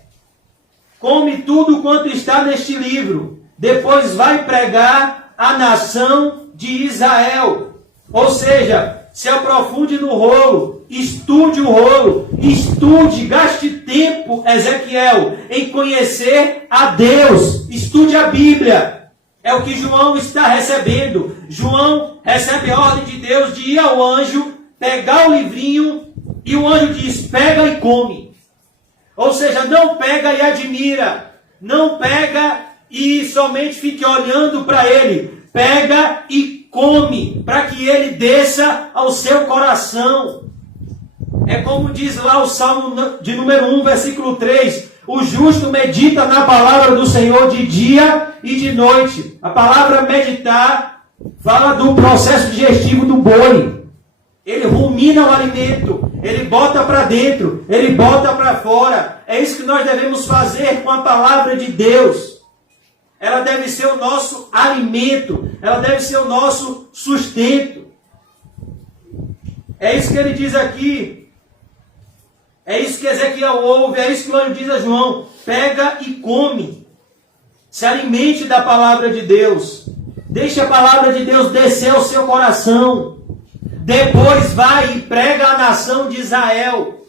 come tudo quanto está neste livro. Depois vai pregar à nação de Israel. Ou seja, se aprofunde no rolo, estude o rolo, estude, gaste tempo, Ezequiel, em conhecer a Deus. Estude a Bíblia. É o que João está recebendo. João recebe a ordem de Deus de ir ao anjo, pegar o livrinho, e o anjo diz, pega e come. Ou seja, não pega e admira, não pega e somente fique olhando para ele. Pega e come, para que ele desça ao seu coração. É como diz lá o Salmo de número 1, versículo 3. O justo medita na palavra do Senhor de dia e de noite. A palavra meditar fala do processo digestivo do boi. Ele rumina o alimento, ele bota para dentro, ele bota para fora. É isso que nós devemos fazer com a palavra de Deus. Ela deve ser o nosso alimento, ela deve ser o nosso sustento. É isso que ele diz aqui. É isso que Ezequiel ouve, é isso que o anjo diz a João. Pega e come. Se alimente da palavra de Deus. Deixe a palavra de Deus descer ao seu coração. Depois vai e prega à nação de Israel.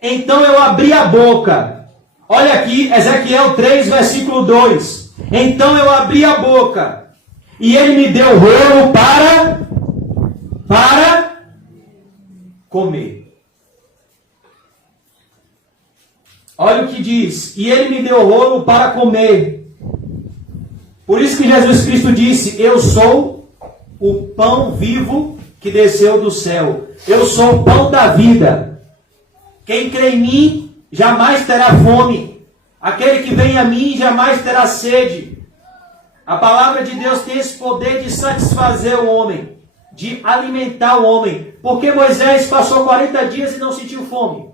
Então eu abri a boca. Olha aqui, Ezequiel 3, versículo 2. Então eu abri a boca, e ele me deu rolo para comer. Olha o que diz. E ele me deu rolo para comer. Por isso que Jesus Cristo disse, eu sou o pão vivo que desceu do céu. Eu sou o pão da vida. Quem crê em mim jamais terá fome. Aquele que vem a mim jamais terá sede. A palavra de Deus tem esse poder de satisfazer o homem, de alimentar o homem. Porque Moisés passou 40 dias e não sentiu fome.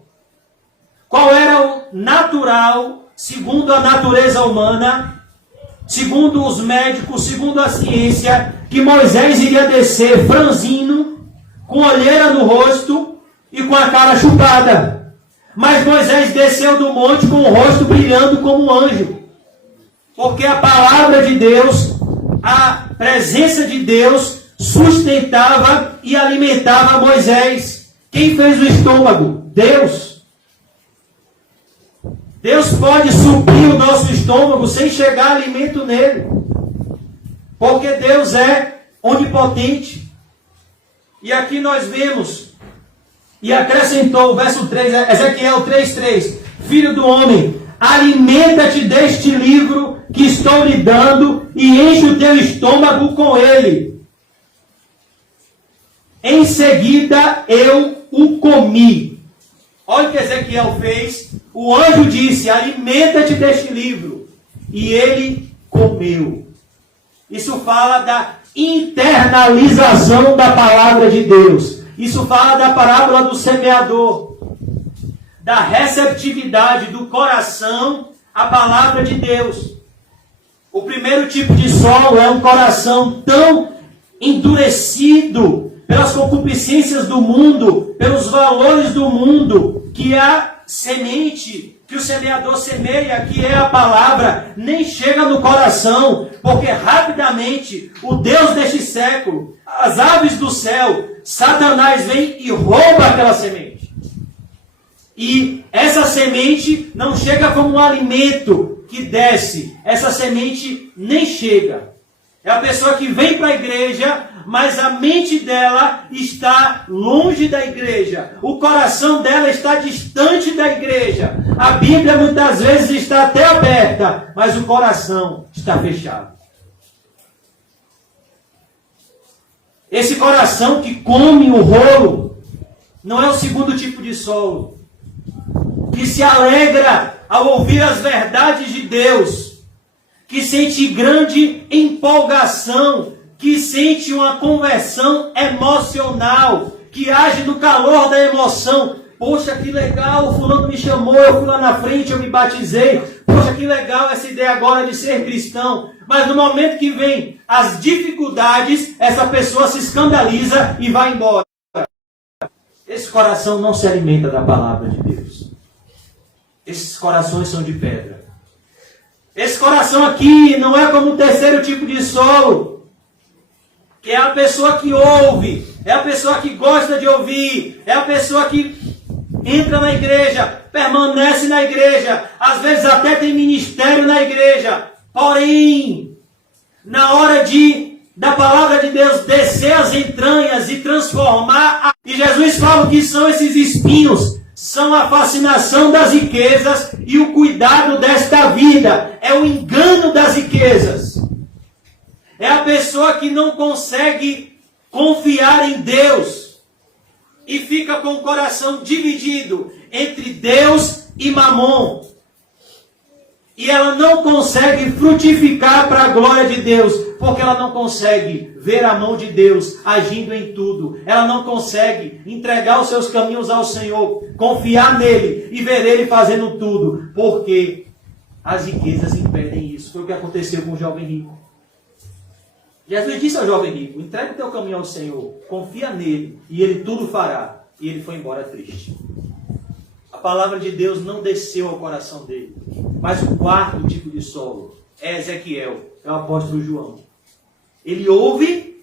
Qual era o natural, segundo a natureza humana, segundo os médicos, segundo a ciência, que Moisés iria descer franzino, com olheira no rosto e com a cara chupada. Mas Moisés desceu do monte com o rosto brilhando como um anjo. Porque a palavra de Deus, a presença de Deus, sustentava e alimentava Moisés. Quem fez o estômago? Deus. Deus pode suprir o nosso estômago sem chegar alimento nele. Porque Deus é onipotente. E aqui nós vemos, e acrescentou o verso 3, Ezequiel 3:3. Filho do homem, alimenta-te deste livro que estou lhe dando e enche o teu estômago com ele. Em seguida eu o comi. Olha o que Ezequiel fez. O anjo disse, alimenta-te deste livro. E ele comeu. Isso fala da internalização da palavra de Deus. Isso fala da parábola do semeador. Da receptividade do coração à palavra de Deus. O primeiro tipo de solo é um coração tão endurecido pelas concupiscências do mundo, pelos valores do mundo, que a semente que o semeador semeia, que é a palavra, nem chega no coração, porque rapidamente o Deus deste século, as aves do céu, Satanás vem e rouba aquela semente. E essa semente não chega como um alimento que desce, essa semente nem chega. É a pessoa que vem para a igreja, mas a mente dela está longe da igreja. O coração dela está distante da igreja. A Bíblia muitas vezes está até aberta, mas o coração está fechado. Esse coração que come o rolo não é o segundo tipo de solo, que se alegra ao ouvir as verdades de Deus, que sente grande empolgação, que sente uma conversão emocional, que age no calor da emoção. Poxa, que legal, o fulano me chamou, eu fui lá na frente, eu me batizei. Poxa, que legal essa ideia agora de ser cristão. Mas no momento que vem as dificuldades, essa pessoa se escandaliza e vai embora. Esse coração não se alimenta da palavra de Deus. Esses corações são de pedra. Esse coração aqui não é como o terceiro tipo de solo, que é a pessoa que ouve, é a pessoa que gosta de ouvir, é a pessoa que entra na igreja, permanece na igreja, às vezes até tem ministério na igreja, porém, na hora da palavra de Deus descer as entranhas e transformar, e Jesus fala que são esses espinhos, são a fascinação das riquezas e o cuidado desta vida, é o engano das riquezas. É a pessoa que não consegue confiar em Deus e fica com o coração dividido entre Deus e Mamon. E ela não consegue frutificar para a glória de Deus, porque ela não consegue ver a mão de Deus agindo em tudo. Ela não consegue entregar os seus caminhos ao Senhor, confiar nele e ver ele fazendo tudo, porque as riquezas impedem isso. Foi o que aconteceu com o jovem rico. Jesus disse ao jovem rico: entrega o teu caminho ao Senhor, confia nele e ele tudo fará. E ele foi embora triste. A palavra de Deus não desceu ao coração dele. Mas o quarto tipo de solo é Ezequiel, é o apóstolo João. Ele ouve,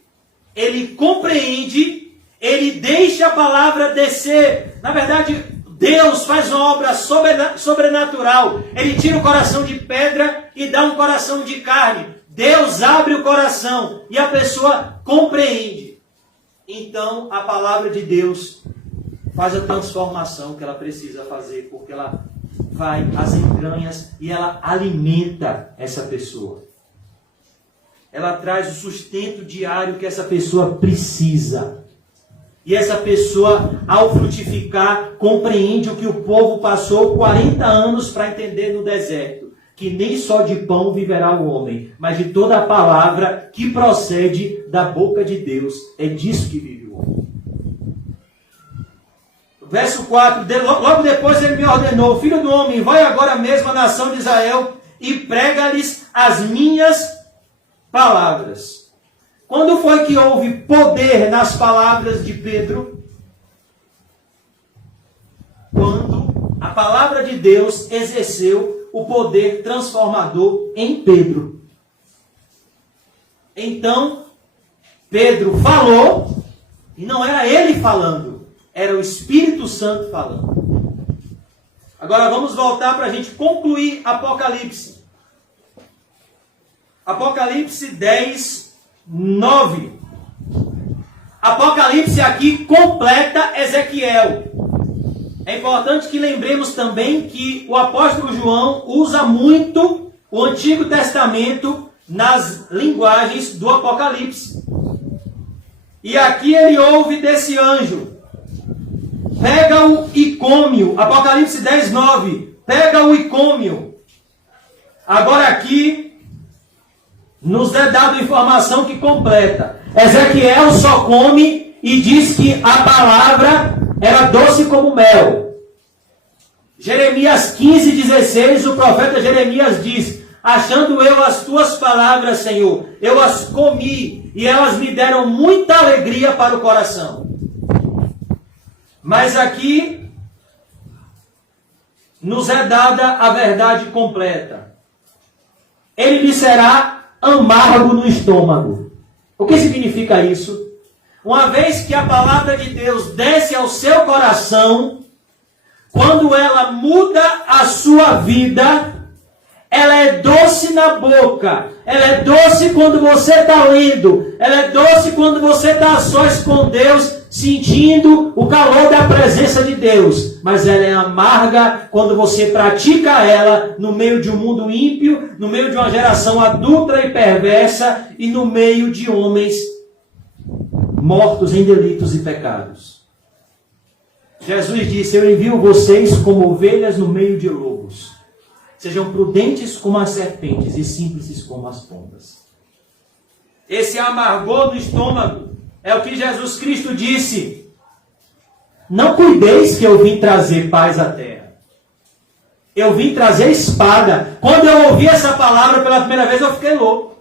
ele compreende, ele deixa a palavra descer. Na verdade, Deus faz uma obra sobrenatural. Ele tira o coração de pedra e dá um coração de carne. Deus abre o coração e a pessoa compreende. Então, a palavra de Deus faz a transformação que ela precisa fazer, porque ela vai às entranhas e ela alimenta essa pessoa. Ela traz o sustento diário que essa pessoa precisa. E essa pessoa, ao frutificar, compreende o que o povo passou 40 anos para entender no deserto. Que nem só de pão viverá o homem, mas de toda a palavra que procede da boca de Deus. É disso que vive o homem. Verso 4, logo depois ele me ordenou: filho do homem, vai agora mesmo à nação de Israel e prega-lhes as minhas palavras. Quando foi que houve poder nas palavras de Pedro? Quando a palavra de Deus exerceu o poder transformador em Pedro. Então, Pedro falou, e não era ele falando, era o Espírito Santo falando. Agora vamos voltar para a gente concluir Apocalipse. Apocalipse 10, 9. Apocalipse aqui completa Ezequiel. É importante que lembremos também que o apóstolo João usa muito o Antigo Testamento nas linguagens do Apocalipse. E aqui ele ouve desse anjo: pega-o e come-o. Apocalipse 10, 9. Pega-o e come-o. Agora aqui nos é dado informação que completa. Ezequiel só come e diz que a palavra era doce como mel. Jeremias 15, 16, o profeta Jeremias diz: achando eu as tuas palavras, Senhor, eu as comi e elas me deram muita alegria para o coração. Mas aqui nos é dada a verdade completa. Ele lhe será amargo no estômago. O que significa isso? Uma vez que a palavra de Deus desce ao seu coração, quando ela muda a sua vida, ela é doce na boca, ela é doce quando você está lendo, ela é doce quando você está a sós com Deus, sentindo o calor da presença de Deus, mas ela é amarga quando você pratica ela no meio de um mundo ímpio, no meio de uma geração adulta e perversa e no meio de homens mortos em delitos e pecados. Jesus disse: eu envio vocês como ovelhas no meio de lobos. Sejam prudentes como as serpentes e simples como as pombas. Esse amargor no estômago é o que Jesus Cristo disse: não cuideis que eu vim trazer paz à terra. Eu vim trazer espada. Quando eu ouvi essa palavra pela primeira vez, eu fiquei louco.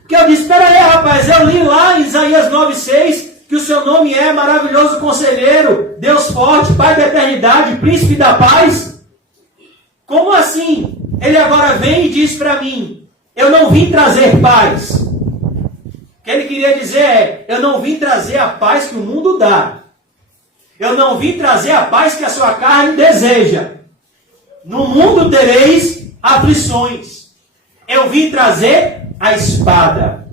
Porque eu disse: espera aí, rapaz, eu li lá em Isaías 9,6 que o seu nome é maravilhoso conselheiro, Deus forte, Pai da eternidade, príncipe da paz. Como assim? Ele agora vem e diz para mim, eu não vim trazer paz. O que ele queria dizer é, eu não vim trazer a paz que o mundo dá. Eu não vim trazer a paz que a sua carne deseja. No mundo tereis aflições. Eu vim trazer a espada.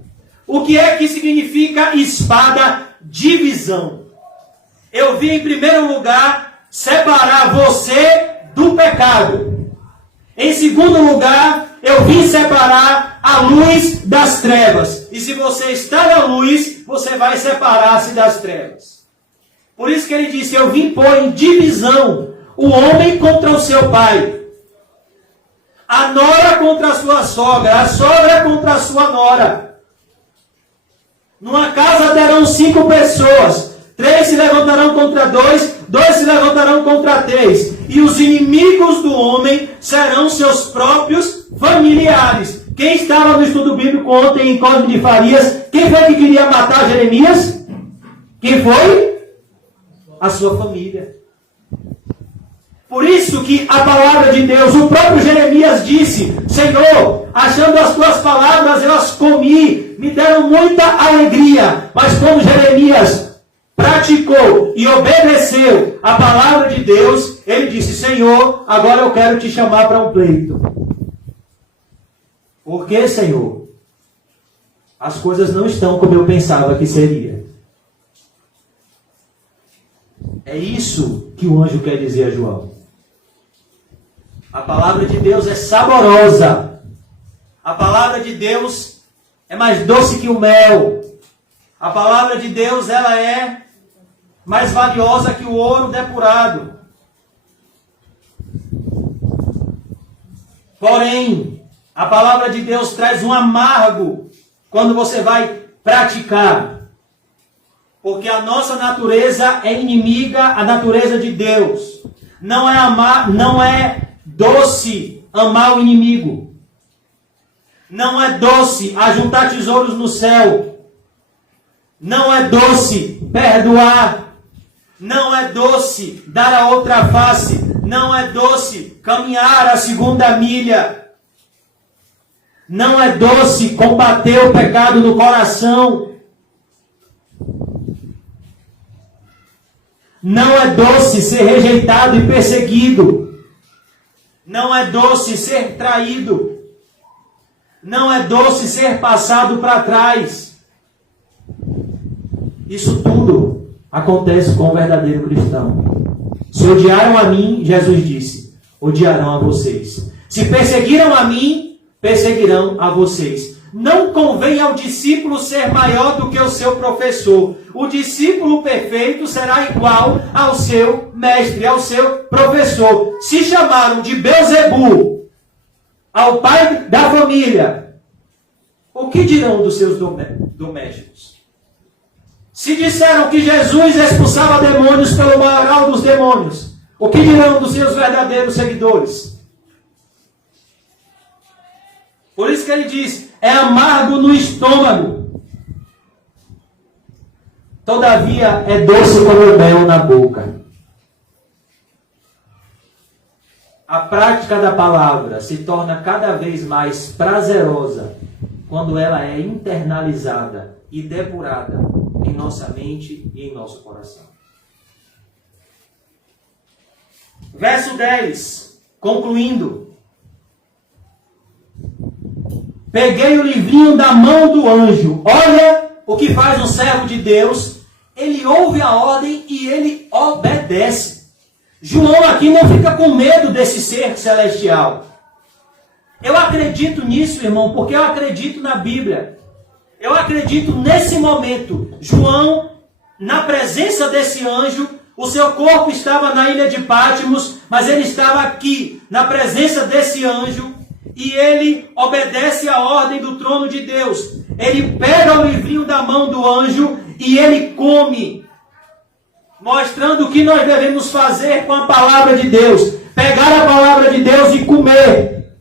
O que é que significa espada? Divisão. Eu vim, em primeiro lugar, separar você do pecado. Em segundo lugar, eu vim separar a luz das trevas. E se você está na luz, você vai separar-se das trevas. Por isso que ele disse, eu vim pôr em divisão o homem contra o seu pai. A nora contra a sua sogra. A sogra contra a sua nora. Numa casa terão 5 pessoas. 3 se levantarão contra 2. 2 se levantarão contra 3. E os inimigos do homem serão seus próprios familiares. Quem estava no estudo bíblico ontem em Cosme de Farias? Quem foi que queria matar Jeremias? Quem foi? A sua família. Por isso que a palavra de Deus, o próprio Jeremias disse, Senhor, achando as tuas palavras eu as comi, me deram muita alegria. Mas quando Jeremias praticou e obedeceu a palavra de Deus, ele disse, Senhor, agora eu quero te chamar para um pleito. Por que, Senhor? As coisas não estão como eu pensava que seria. É isso que o anjo quer dizer a João. A palavra de Deus é saborosa. A palavra de Deus é mais doce que o mel. A palavra de Deus, ela é mais valiosa que o ouro depurado. Porém, a palavra de Deus traz um amargo quando você vai praticar. Porque a nossa natureza é inimiga à natureza de Deus. Não é doce amar o inimigo. Não é doce ajuntar tesouros no céu. Não é doce perdoar. Não é doce dar a outra face. Não é doce caminhar a segunda milha. Não é doce combater o pecado no coração. Não é doce ser rejeitado e perseguido. Não é doce ser traído. Não é doce ser passado para trás. Isso tudo acontece com o verdadeiro cristão. Se odiaram a mim, Jesus disse, odiarão a vocês. Se perseguiram a mim, perseguirão a vocês. Não convém ao discípulo ser maior do que o seu professor. O discípulo perfeito será igual ao seu mestre, ao seu professor. Se chamaram de Beelzebu ao pai da família, o que dirão dos seus domésticos? Se disseram que Jesus expulsava demônios pelo maioral dos demônios, o que dirão dos seus verdadeiros seguidores? Por isso que ele diz, é amargo no estômago. Todavia é doce como o mel na boca. A prática da palavra se torna cada vez mais prazerosa quando ela é internalizada e depurada em nossa mente e em nosso coração. Verso 10, concluindo. Peguei o livrinho da mão do anjo. Olha o que faz um servo de Deus. Ele ouve a ordem e ele obedece. João aqui não fica com medo desse ser celestial. Eu acredito nisso, irmão, porque eu acredito na Bíblia. Eu acredito nesse momento. João, na presença desse anjo, o seu corpo estava na ilha de Patmos, mas ele estava aqui, na presença desse anjo, e ele obedece à ordem do trono de Deus. Ele pega o livrinho da mão do anjo e ele come, mostrando o que nós devemos fazer com a palavra de Deus. Pegar a palavra de Deus e comer.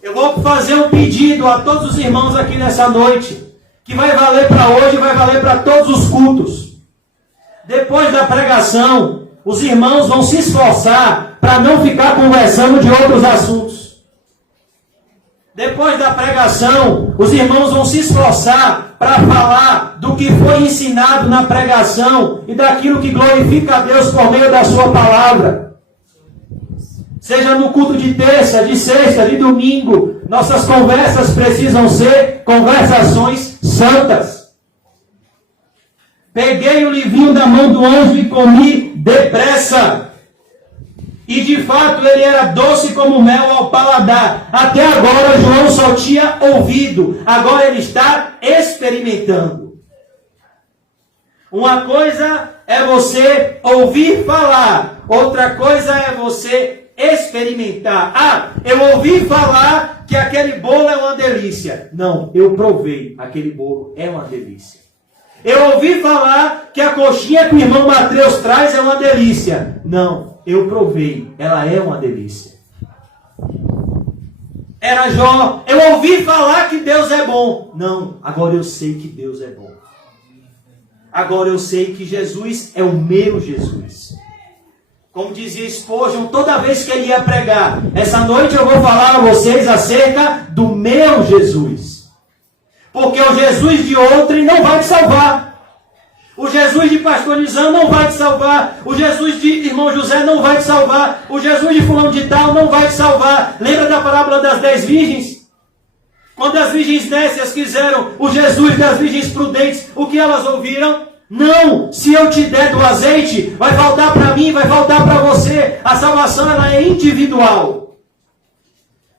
Eu vou fazer um pedido a todos os irmãos aqui nessa noite, que vai valer para hoje e vai valer para todos os cultos. Depois da pregação, os irmãos vão se esforçar para não ficar conversando de outros assuntos. Depois da pregação, os irmãos vão se esforçar para falar do que foi ensinado na pregação e daquilo que glorifica a Deus por meio da sua palavra. Seja no culto de terça, de sexta, de domingo, nossas conversas precisam ser conversações santas. Peguei o livrinho da mão do anjo e comi depressa. E de fato ele era doce como mel ao paladar. Até agora João só tinha ouvido. Agora ele está experimentando. Uma coisa é você ouvir falar. Outra coisa é você experimentar. Ah, eu ouvi falar que aquele bolo é uma delícia. Não, eu provei. Aquele bolo é uma delícia. Eu ouvi falar que a coxinha que o irmão Mateus traz é uma delícia. Não, eu provei. Ela é uma delícia. Era Jó. Eu ouvi falar que Deus é bom. Não, agora eu sei que Deus é bom. Agora eu sei que Jesus é o meu Jesus. Como dizia Spurgeon, toda vez que ele ia pregar, essa noite eu vou falar a vocês acerca do meu Jesus. Porque o Jesus de outrem não vai te salvar. O Jesus de pastor Nizam não vai te salvar. O Jesus de irmão José não vai te salvar. O Jesus de fulano de tal não vai te salvar. Lembra da parábola das 10 virgens? Quando as virgens nécias quiseram o Jesus das virgens prudentes, o que elas ouviram? Não, se eu te der do azeite, vai faltar para mim, vai faltar para você. A salvação ela é individual.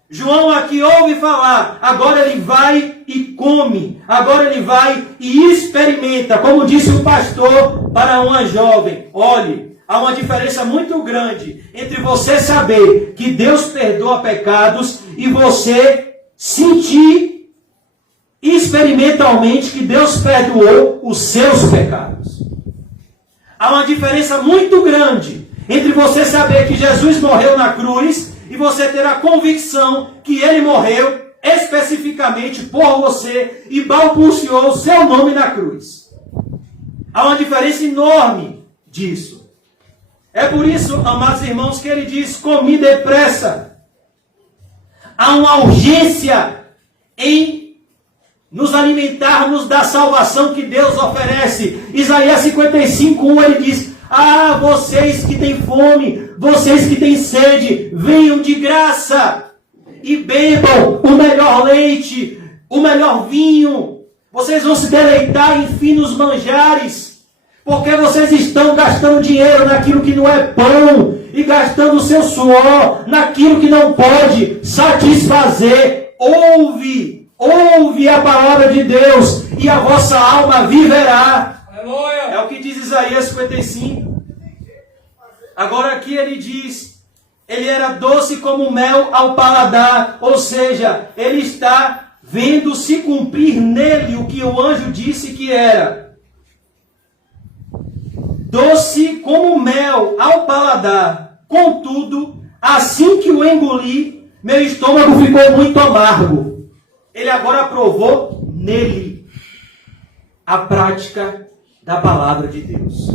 João aqui ouve falar, agora ele vai e come, agora ele vai e experimenta. Como disse o pastor para uma jovem, olhe, há uma diferença muito grande entre você saber que Deus perdoa pecados e você sentir experimentalmente que Deus perdoou os seus pecados. Há uma diferença muito grande entre você saber que Jesus morreu na cruz e você ter a convicção que ele morreu especificamente por você e balbuciou o seu nome na cruz. Há uma diferença enorme disso. É por isso, amados irmãos, que ele diz, comi depressa. Há uma urgência em nos alimentarmos da salvação que Deus oferece. Isaías 55:1 ele diz, ah, vocês que têm fome, vocês que têm sede, venham de graça e bebam o melhor leite, o melhor vinho. Vocês vão se deleitar em finos manjares, porque vocês estão gastando dinheiro naquilo que não é pão e gastando o seu suor naquilo que não pode satisfazer. Ouve a palavra de Deus e a vossa alma viverá. É o que diz Isaías 55. Agora aqui ele diz, ele era doce como mel ao paladar, ou seja, ele está vendo se cumprir nele o que o anjo disse que era. Doce como mel ao paladar, contudo, assim que o engoli, meu estômago ficou muito amargo. Ele agora provou nele a prática da palavra de Deus.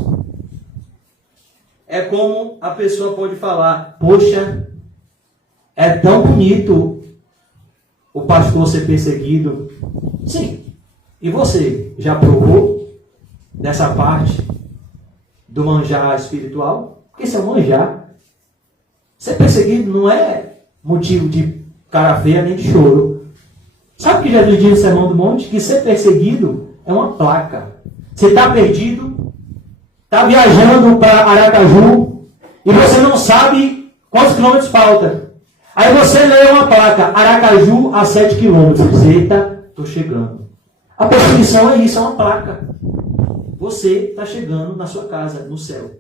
É como a pessoa pode falar, poxa, é tão bonito o pastor ser perseguido. Sim. E você já provou dessa parte do manjar espiritual? Porque isso é um manjar. Ser perseguido não é motivo de cara feia nem de choro. Sabe o que Jesus diz no Sermão do Monte? Que ser perseguido é uma placa. Você está perdido, está viajando para Aracaju e você não sabe quantos quilômetros falta. Aí você lê uma placa, Aracaju a 7 quilômetros. Eita, estou chegando. A perseguição é isso, é uma placa. Você está chegando na sua casa, no céu.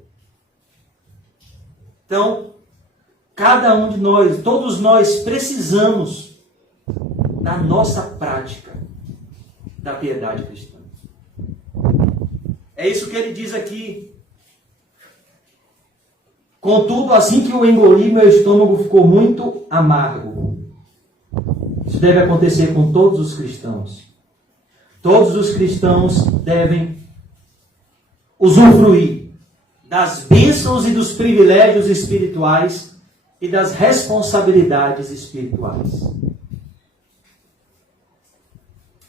Então, cada um de nós, todos nós precisamos da nossa prática da piedade cristã. É isso que ele diz aqui. Contudo, assim que eu engoli, meu estômago ficou muito amargo. Isso deve acontecer com todos os cristãos. Todos os cristãos devem usufruir das bênçãos e dos privilégios espirituais e das responsabilidades espirituais.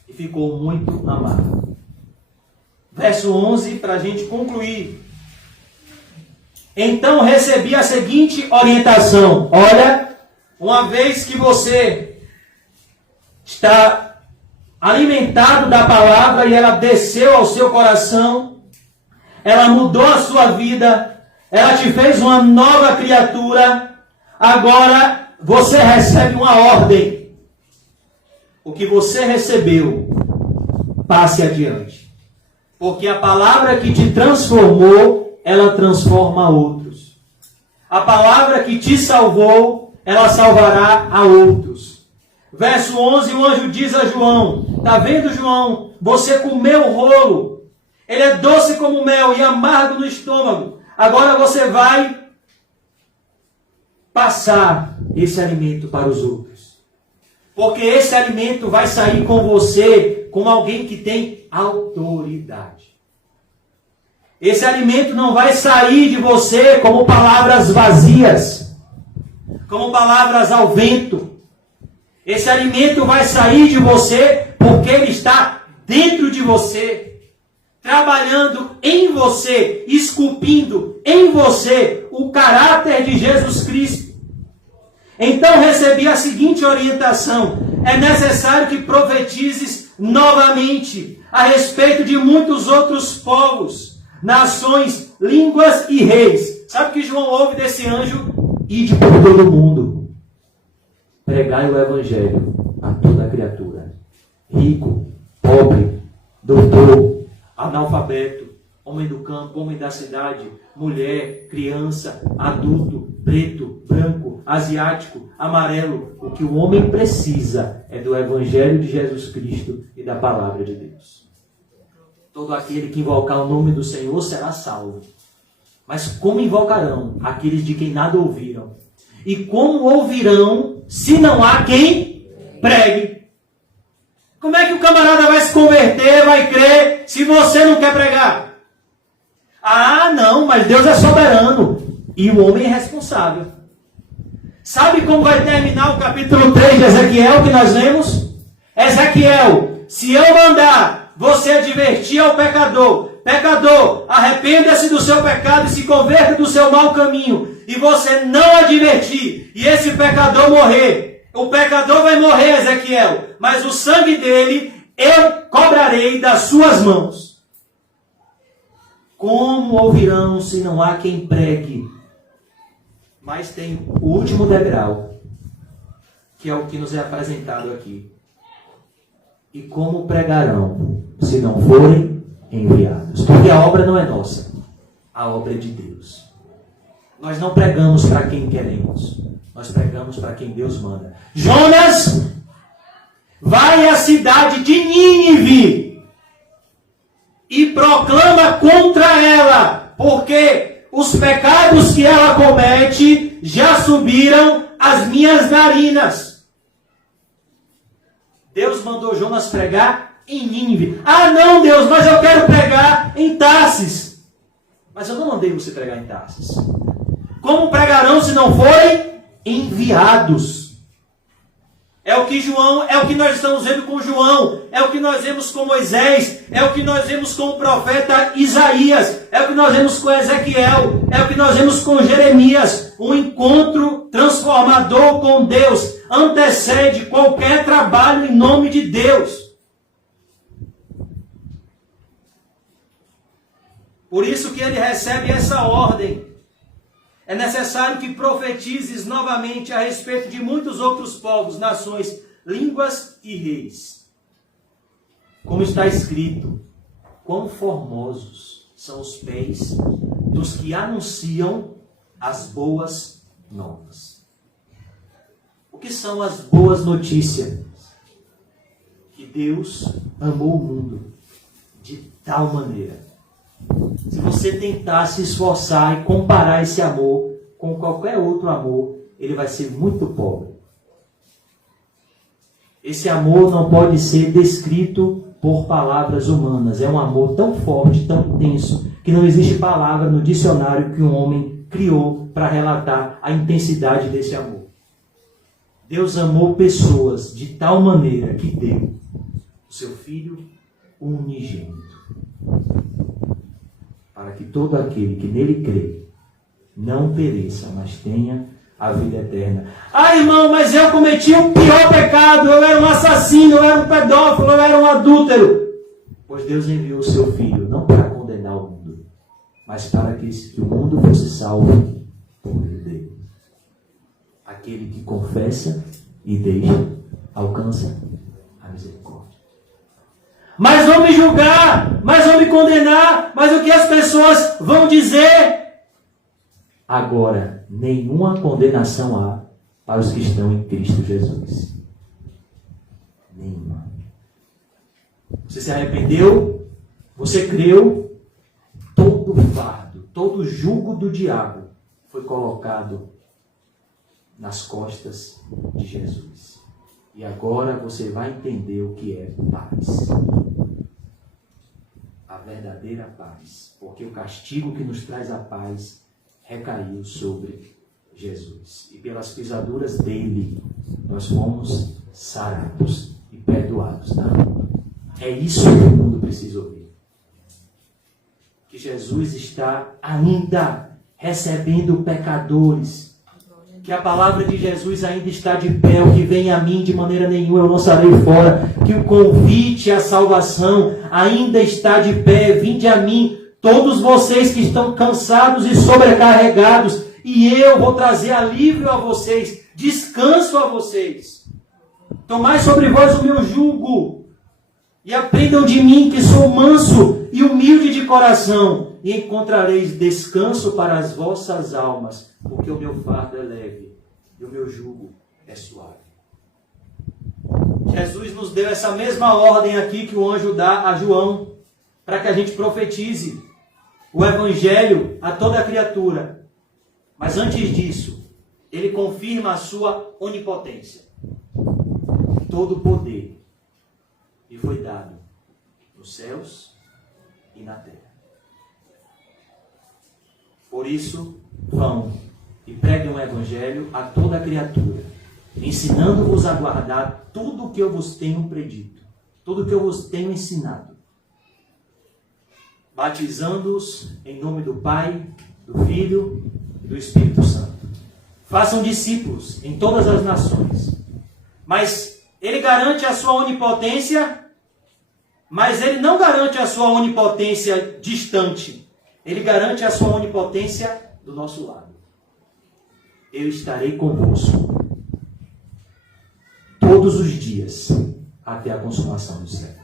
E ficou muito amargo. Verso 11, para a gente concluir. Então recebi a seguinte orientação. Olha, uma vez que você está alimentado da palavra e ela desceu ao seu coração, ela mudou a sua vida, ela te fez uma nova criatura, agora você recebe uma ordem. O que você recebeu, passe adiante. Porque a palavra que te transformou, ela transforma outros. A palavra que te salvou, ela salvará a outros. Verso 11, o anjo diz a João, está vendo, João? Você comeu o rolo. Ele é doce como mel e amargo no estômago. Agora você vai passar esse alimento para os outros. Porque esse alimento vai sair com você como alguém que tem autoridade. Esse alimento não vai sair de você como palavras vazias, como palavras ao vento. Esse alimento vai sair de você porque ele está dentro de você, trabalhando em você, esculpindo em você o caráter de Jesus Cristo. Então recebi a seguinte orientação: é necessário que profetizes novamente a respeito de muitos outros povos, nações, línguas e reis. Sabe o que João ouve desse anjo? Ide por todo o mundo, pregai o evangelho a toda criatura, rico, pobre, doutor, analfabeto, homem do campo, homem da cidade, mulher, criança, adulto, preto, branco, asiático, amarelo. O que o homem precisa é do evangelho de Jesus Cristo e da palavra de Deus. Todo aquele que invocar o nome do Senhor será salvo. Mas como invocarão aqueles de quem nada ouviram? E como ouvirão se não há quem pregue? Como é que o camarada vai se converter, vai crer, se você não quer pregar? Ah, não, mas Deus é soberano e o homem é responsável. Sabe como vai terminar o capítulo 3 de Ezequiel que nós lemos? Ezequiel, se eu mandar você advertir ao pecador, pecador, arrependa-se do seu pecado e se converta do seu mau caminho, e você não advertir, e esse pecador morrer, o pecador vai morrer, Ezequiel, mas o sangue dele eu cobrarei das suas mãos. Como ouvirão se não há quem pregue? Mas tem o último degrau, que é o que nos é apresentado aqui. E como pregarão se não forem enviados? Porque a obra não é nossa, a obra é de Deus. Nós não pregamos para quem queremos, nós pregamos para quem Deus manda. Jonas, vai à cidade de Nínive e proclama contra ela, porque os pecados que ela comete já subiram às minhas narinas. Deus mandou Jonas pregar em Nínive. Ah, não, Deus, mas eu quero pregar em Tarsis. Mas eu não mandei você pregar em Tarsis. Como pregarão se não forem enviados? É o que nós estamos vendo com João, é o que nós vemos com Moisés, é o que nós vemos com o profeta Isaías, é o que nós vemos com Ezequiel, é o que nós vemos com Jeremias. Um encontro transformador com Deus antecede qualquer trabalho em nome de Deus. Por isso que ele recebe essa ordem. É necessário que profetizes novamente a respeito de muitos outros povos, nações, línguas e reis. Como está escrito, quão formosos são os pés dos que anunciam as boas novas. O que são as boas notícias? Que Deus amou o mundo de tal maneira. Se você tentar se esforçar e comparar esse amor com qualquer outro amor, ele vai ser muito pobre. Esse amor não pode ser descrito por palavras humanas. É um amor tão forte, tão intenso, que não existe palavra no dicionário que um homem criou para relatar a intensidade desse amor. Deus amou pessoas de tal maneira que deu o seu Filho unigênito, para que todo aquele que nele crê não pereça, mas tenha a vida eterna. Ah, irmão, mas eu cometi o pior pecado, eu era um assassino, eu era um pedófilo, eu era um adúltero. Pois Deus enviou o seu Filho, não para condenar o mundo, mas para que o mundo fosse salvo por meio dele. Aquele que confessa e deixa, alcança a misericórdia. Mas vão me julgar, mas vão me condenar, mas o que as pessoas vão dizer? Agora, nenhuma condenação há para os que estão em Cristo Jesus. Nenhuma. Você se arrependeu, você creu, todo fardo, todo jugo do diabo foi colocado nas costas de Jesus. E agora você vai entender o que é paz. A verdadeira paz. Porque o castigo que nos traz a paz recaiu sobre Jesus. E pelas pisaduras dele, nós fomos sarados e perdoados da alma. É isso que o mundo precisa ouvir. Que Jesus está ainda recebendo pecadores. Que a palavra de Jesus ainda está de pé. O que vem a mim de maneira nenhuma eu lançarei fora. Que o convite à salvação ainda está de pé. Vinde a mim, todos vocês que estão cansados e sobrecarregados, e eu vou trazer alívio a vocês, descanso a vocês. Tomai sobre vós o meu jugo, e aprendam de mim, que sou manso e humilde de coração, e encontrareis descanso para as vossas almas, porque o meu fardo é leve e o meu jugo é suave. Jesus nos deu essa mesma ordem aqui que o anjo dá a João, para que a gente profetize o Evangelho a toda criatura. Mas antes disso, ele confirma a sua onipotência. Todo o poder lhe foi dado nos céus e na terra. Por isso, vão e preguem o Evangelho a toda criatura, ensinando-vos a guardar tudo o que eu vos tenho predito, tudo o que eu vos tenho ensinado, batizando-os em nome do Pai, do Filho e do Espírito Santo. Façam discípulos em todas as nações. Mas ele garante a sua onipotência, mas ele não garante a sua onipotência distante. Ele garante a sua onipotência do nosso lado. Eu estarei convosco todos os dias até a consumação dos séculos.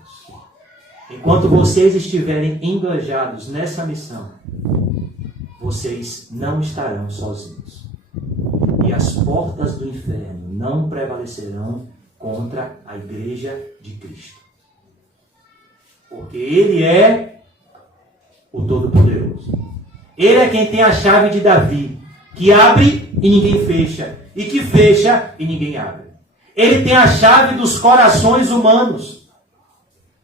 Enquanto vocês estiverem engajados nessa missão, vocês não estarão sozinhos. E as portas do inferno não prevalecerão contra a igreja de Cristo. Porque Ele é o Todo-Poderoso. Ele é quem tem a chave de Davi, que abre e ninguém fecha, e que fecha e ninguém abre. Ele tem a chave dos corações humanos.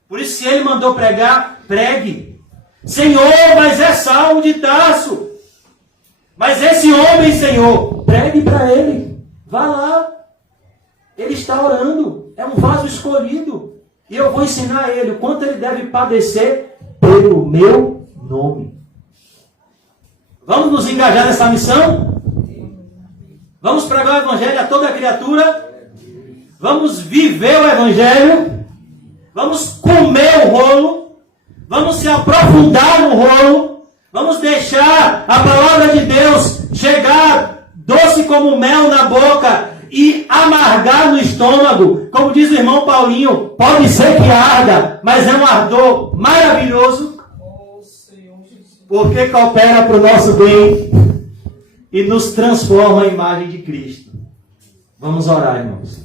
Por isso, se ele mandou pregar, pregue. Senhor, mas é Saulo de Tarso. Mas esse homem, Senhor, pregue para ele. Vá lá. Ele está orando. É um vaso escolhido. E eu vou ensinar a ele o quanto ele deve padecer pelo meu nome. Vamos nos engajar nessa missão? Vamos pregar o Evangelho a toda criatura? Vamos viver o Evangelho? Vamos comer o rolo? Vamos se aprofundar no rolo? Vamos deixar a palavra de Deus chegar doce como mel na boca e amargar no estômago? Como diz o irmão Paulinho, pode ser que arda, mas é um ardor maravilhoso, porque coopera para o nosso bem e nos transforma à imagem de Cristo. Vamos orar, irmãos.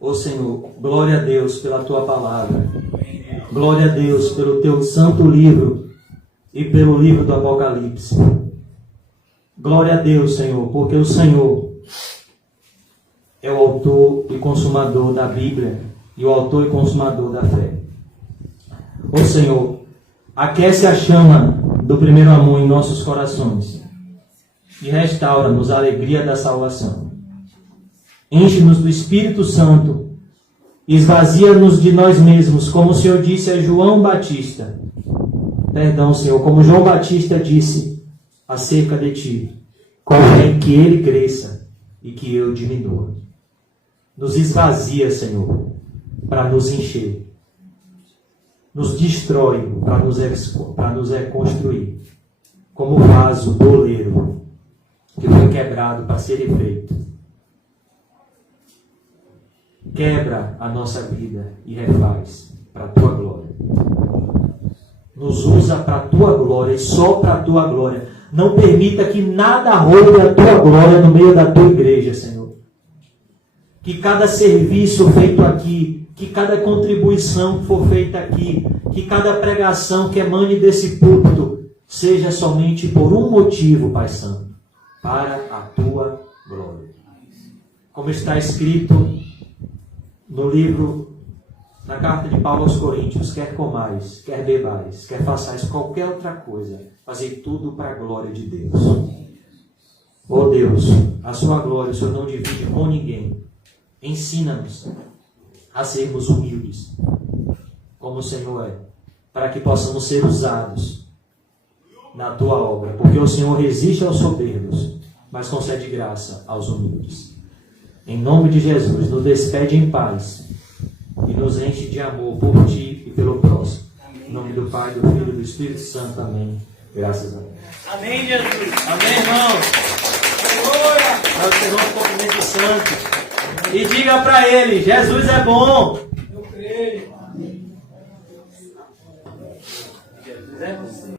Ó Senhor, glória a Deus pela Tua palavra. Glória a Deus pelo Teu santo livro e pelo livro do Apocalipse. Glória a Deus, Senhor, porque o Senhor é o autor e consumador da Bíblia e o autor e consumador da fé. Ó Senhor, aquece a chama do primeiro amor em nossos corações e restaura-nos a alegria da salvação. Enche-nos do Espírito Santo, esvazia-nos de nós mesmos, como o Senhor disse a João Batista. Perdão, Senhor, como João Batista disse acerca de ti, convém que ele cresça e que eu diminua. Nos esvazia, Senhor, para nos encher. Nos destrói para nos reconstruir. Como o vaso do oleiro que foi quebrado para ser refeito. Quebra a nossa vida e refaz para a tua glória. Nos usa para a tua glória e só para a tua glória. Não permita que nada roube a tua glória no meio da tua igreja, Senhor. Que cada serviço feito aqui, que cada contribuição que for feita aqui, que cada pregação que emane desse púlpito, seja somente por um motivo, Pai Santo, para a tua glória. Como está escrito no livro, na carta de Paulo aos Coríntios, quer comais, quer bebais, quer façais qualquer outra coisa, fazei tudo para a glória de Deus. Oh Deus, a sua glória o Senhor não divide com ninguém. Ensina-nos a sermos humildes, como o Senhor é, para que possamos ser usados na tua obra, porque o Senhor resiste aos soberbos, mas concede graça aos humildes. Em nome de Jesus, nos despede em paz e nos enche de amor por ti e pelo próximo. Em nome do Pai, do Filho e do Espírito Santo. Amém. Graças a Deus. Amém, Jesus. Amém, irmãos. Glória ao Senhor complemento santo. E diga para ele, Jesus é bom. Eu creio. Jesus é você.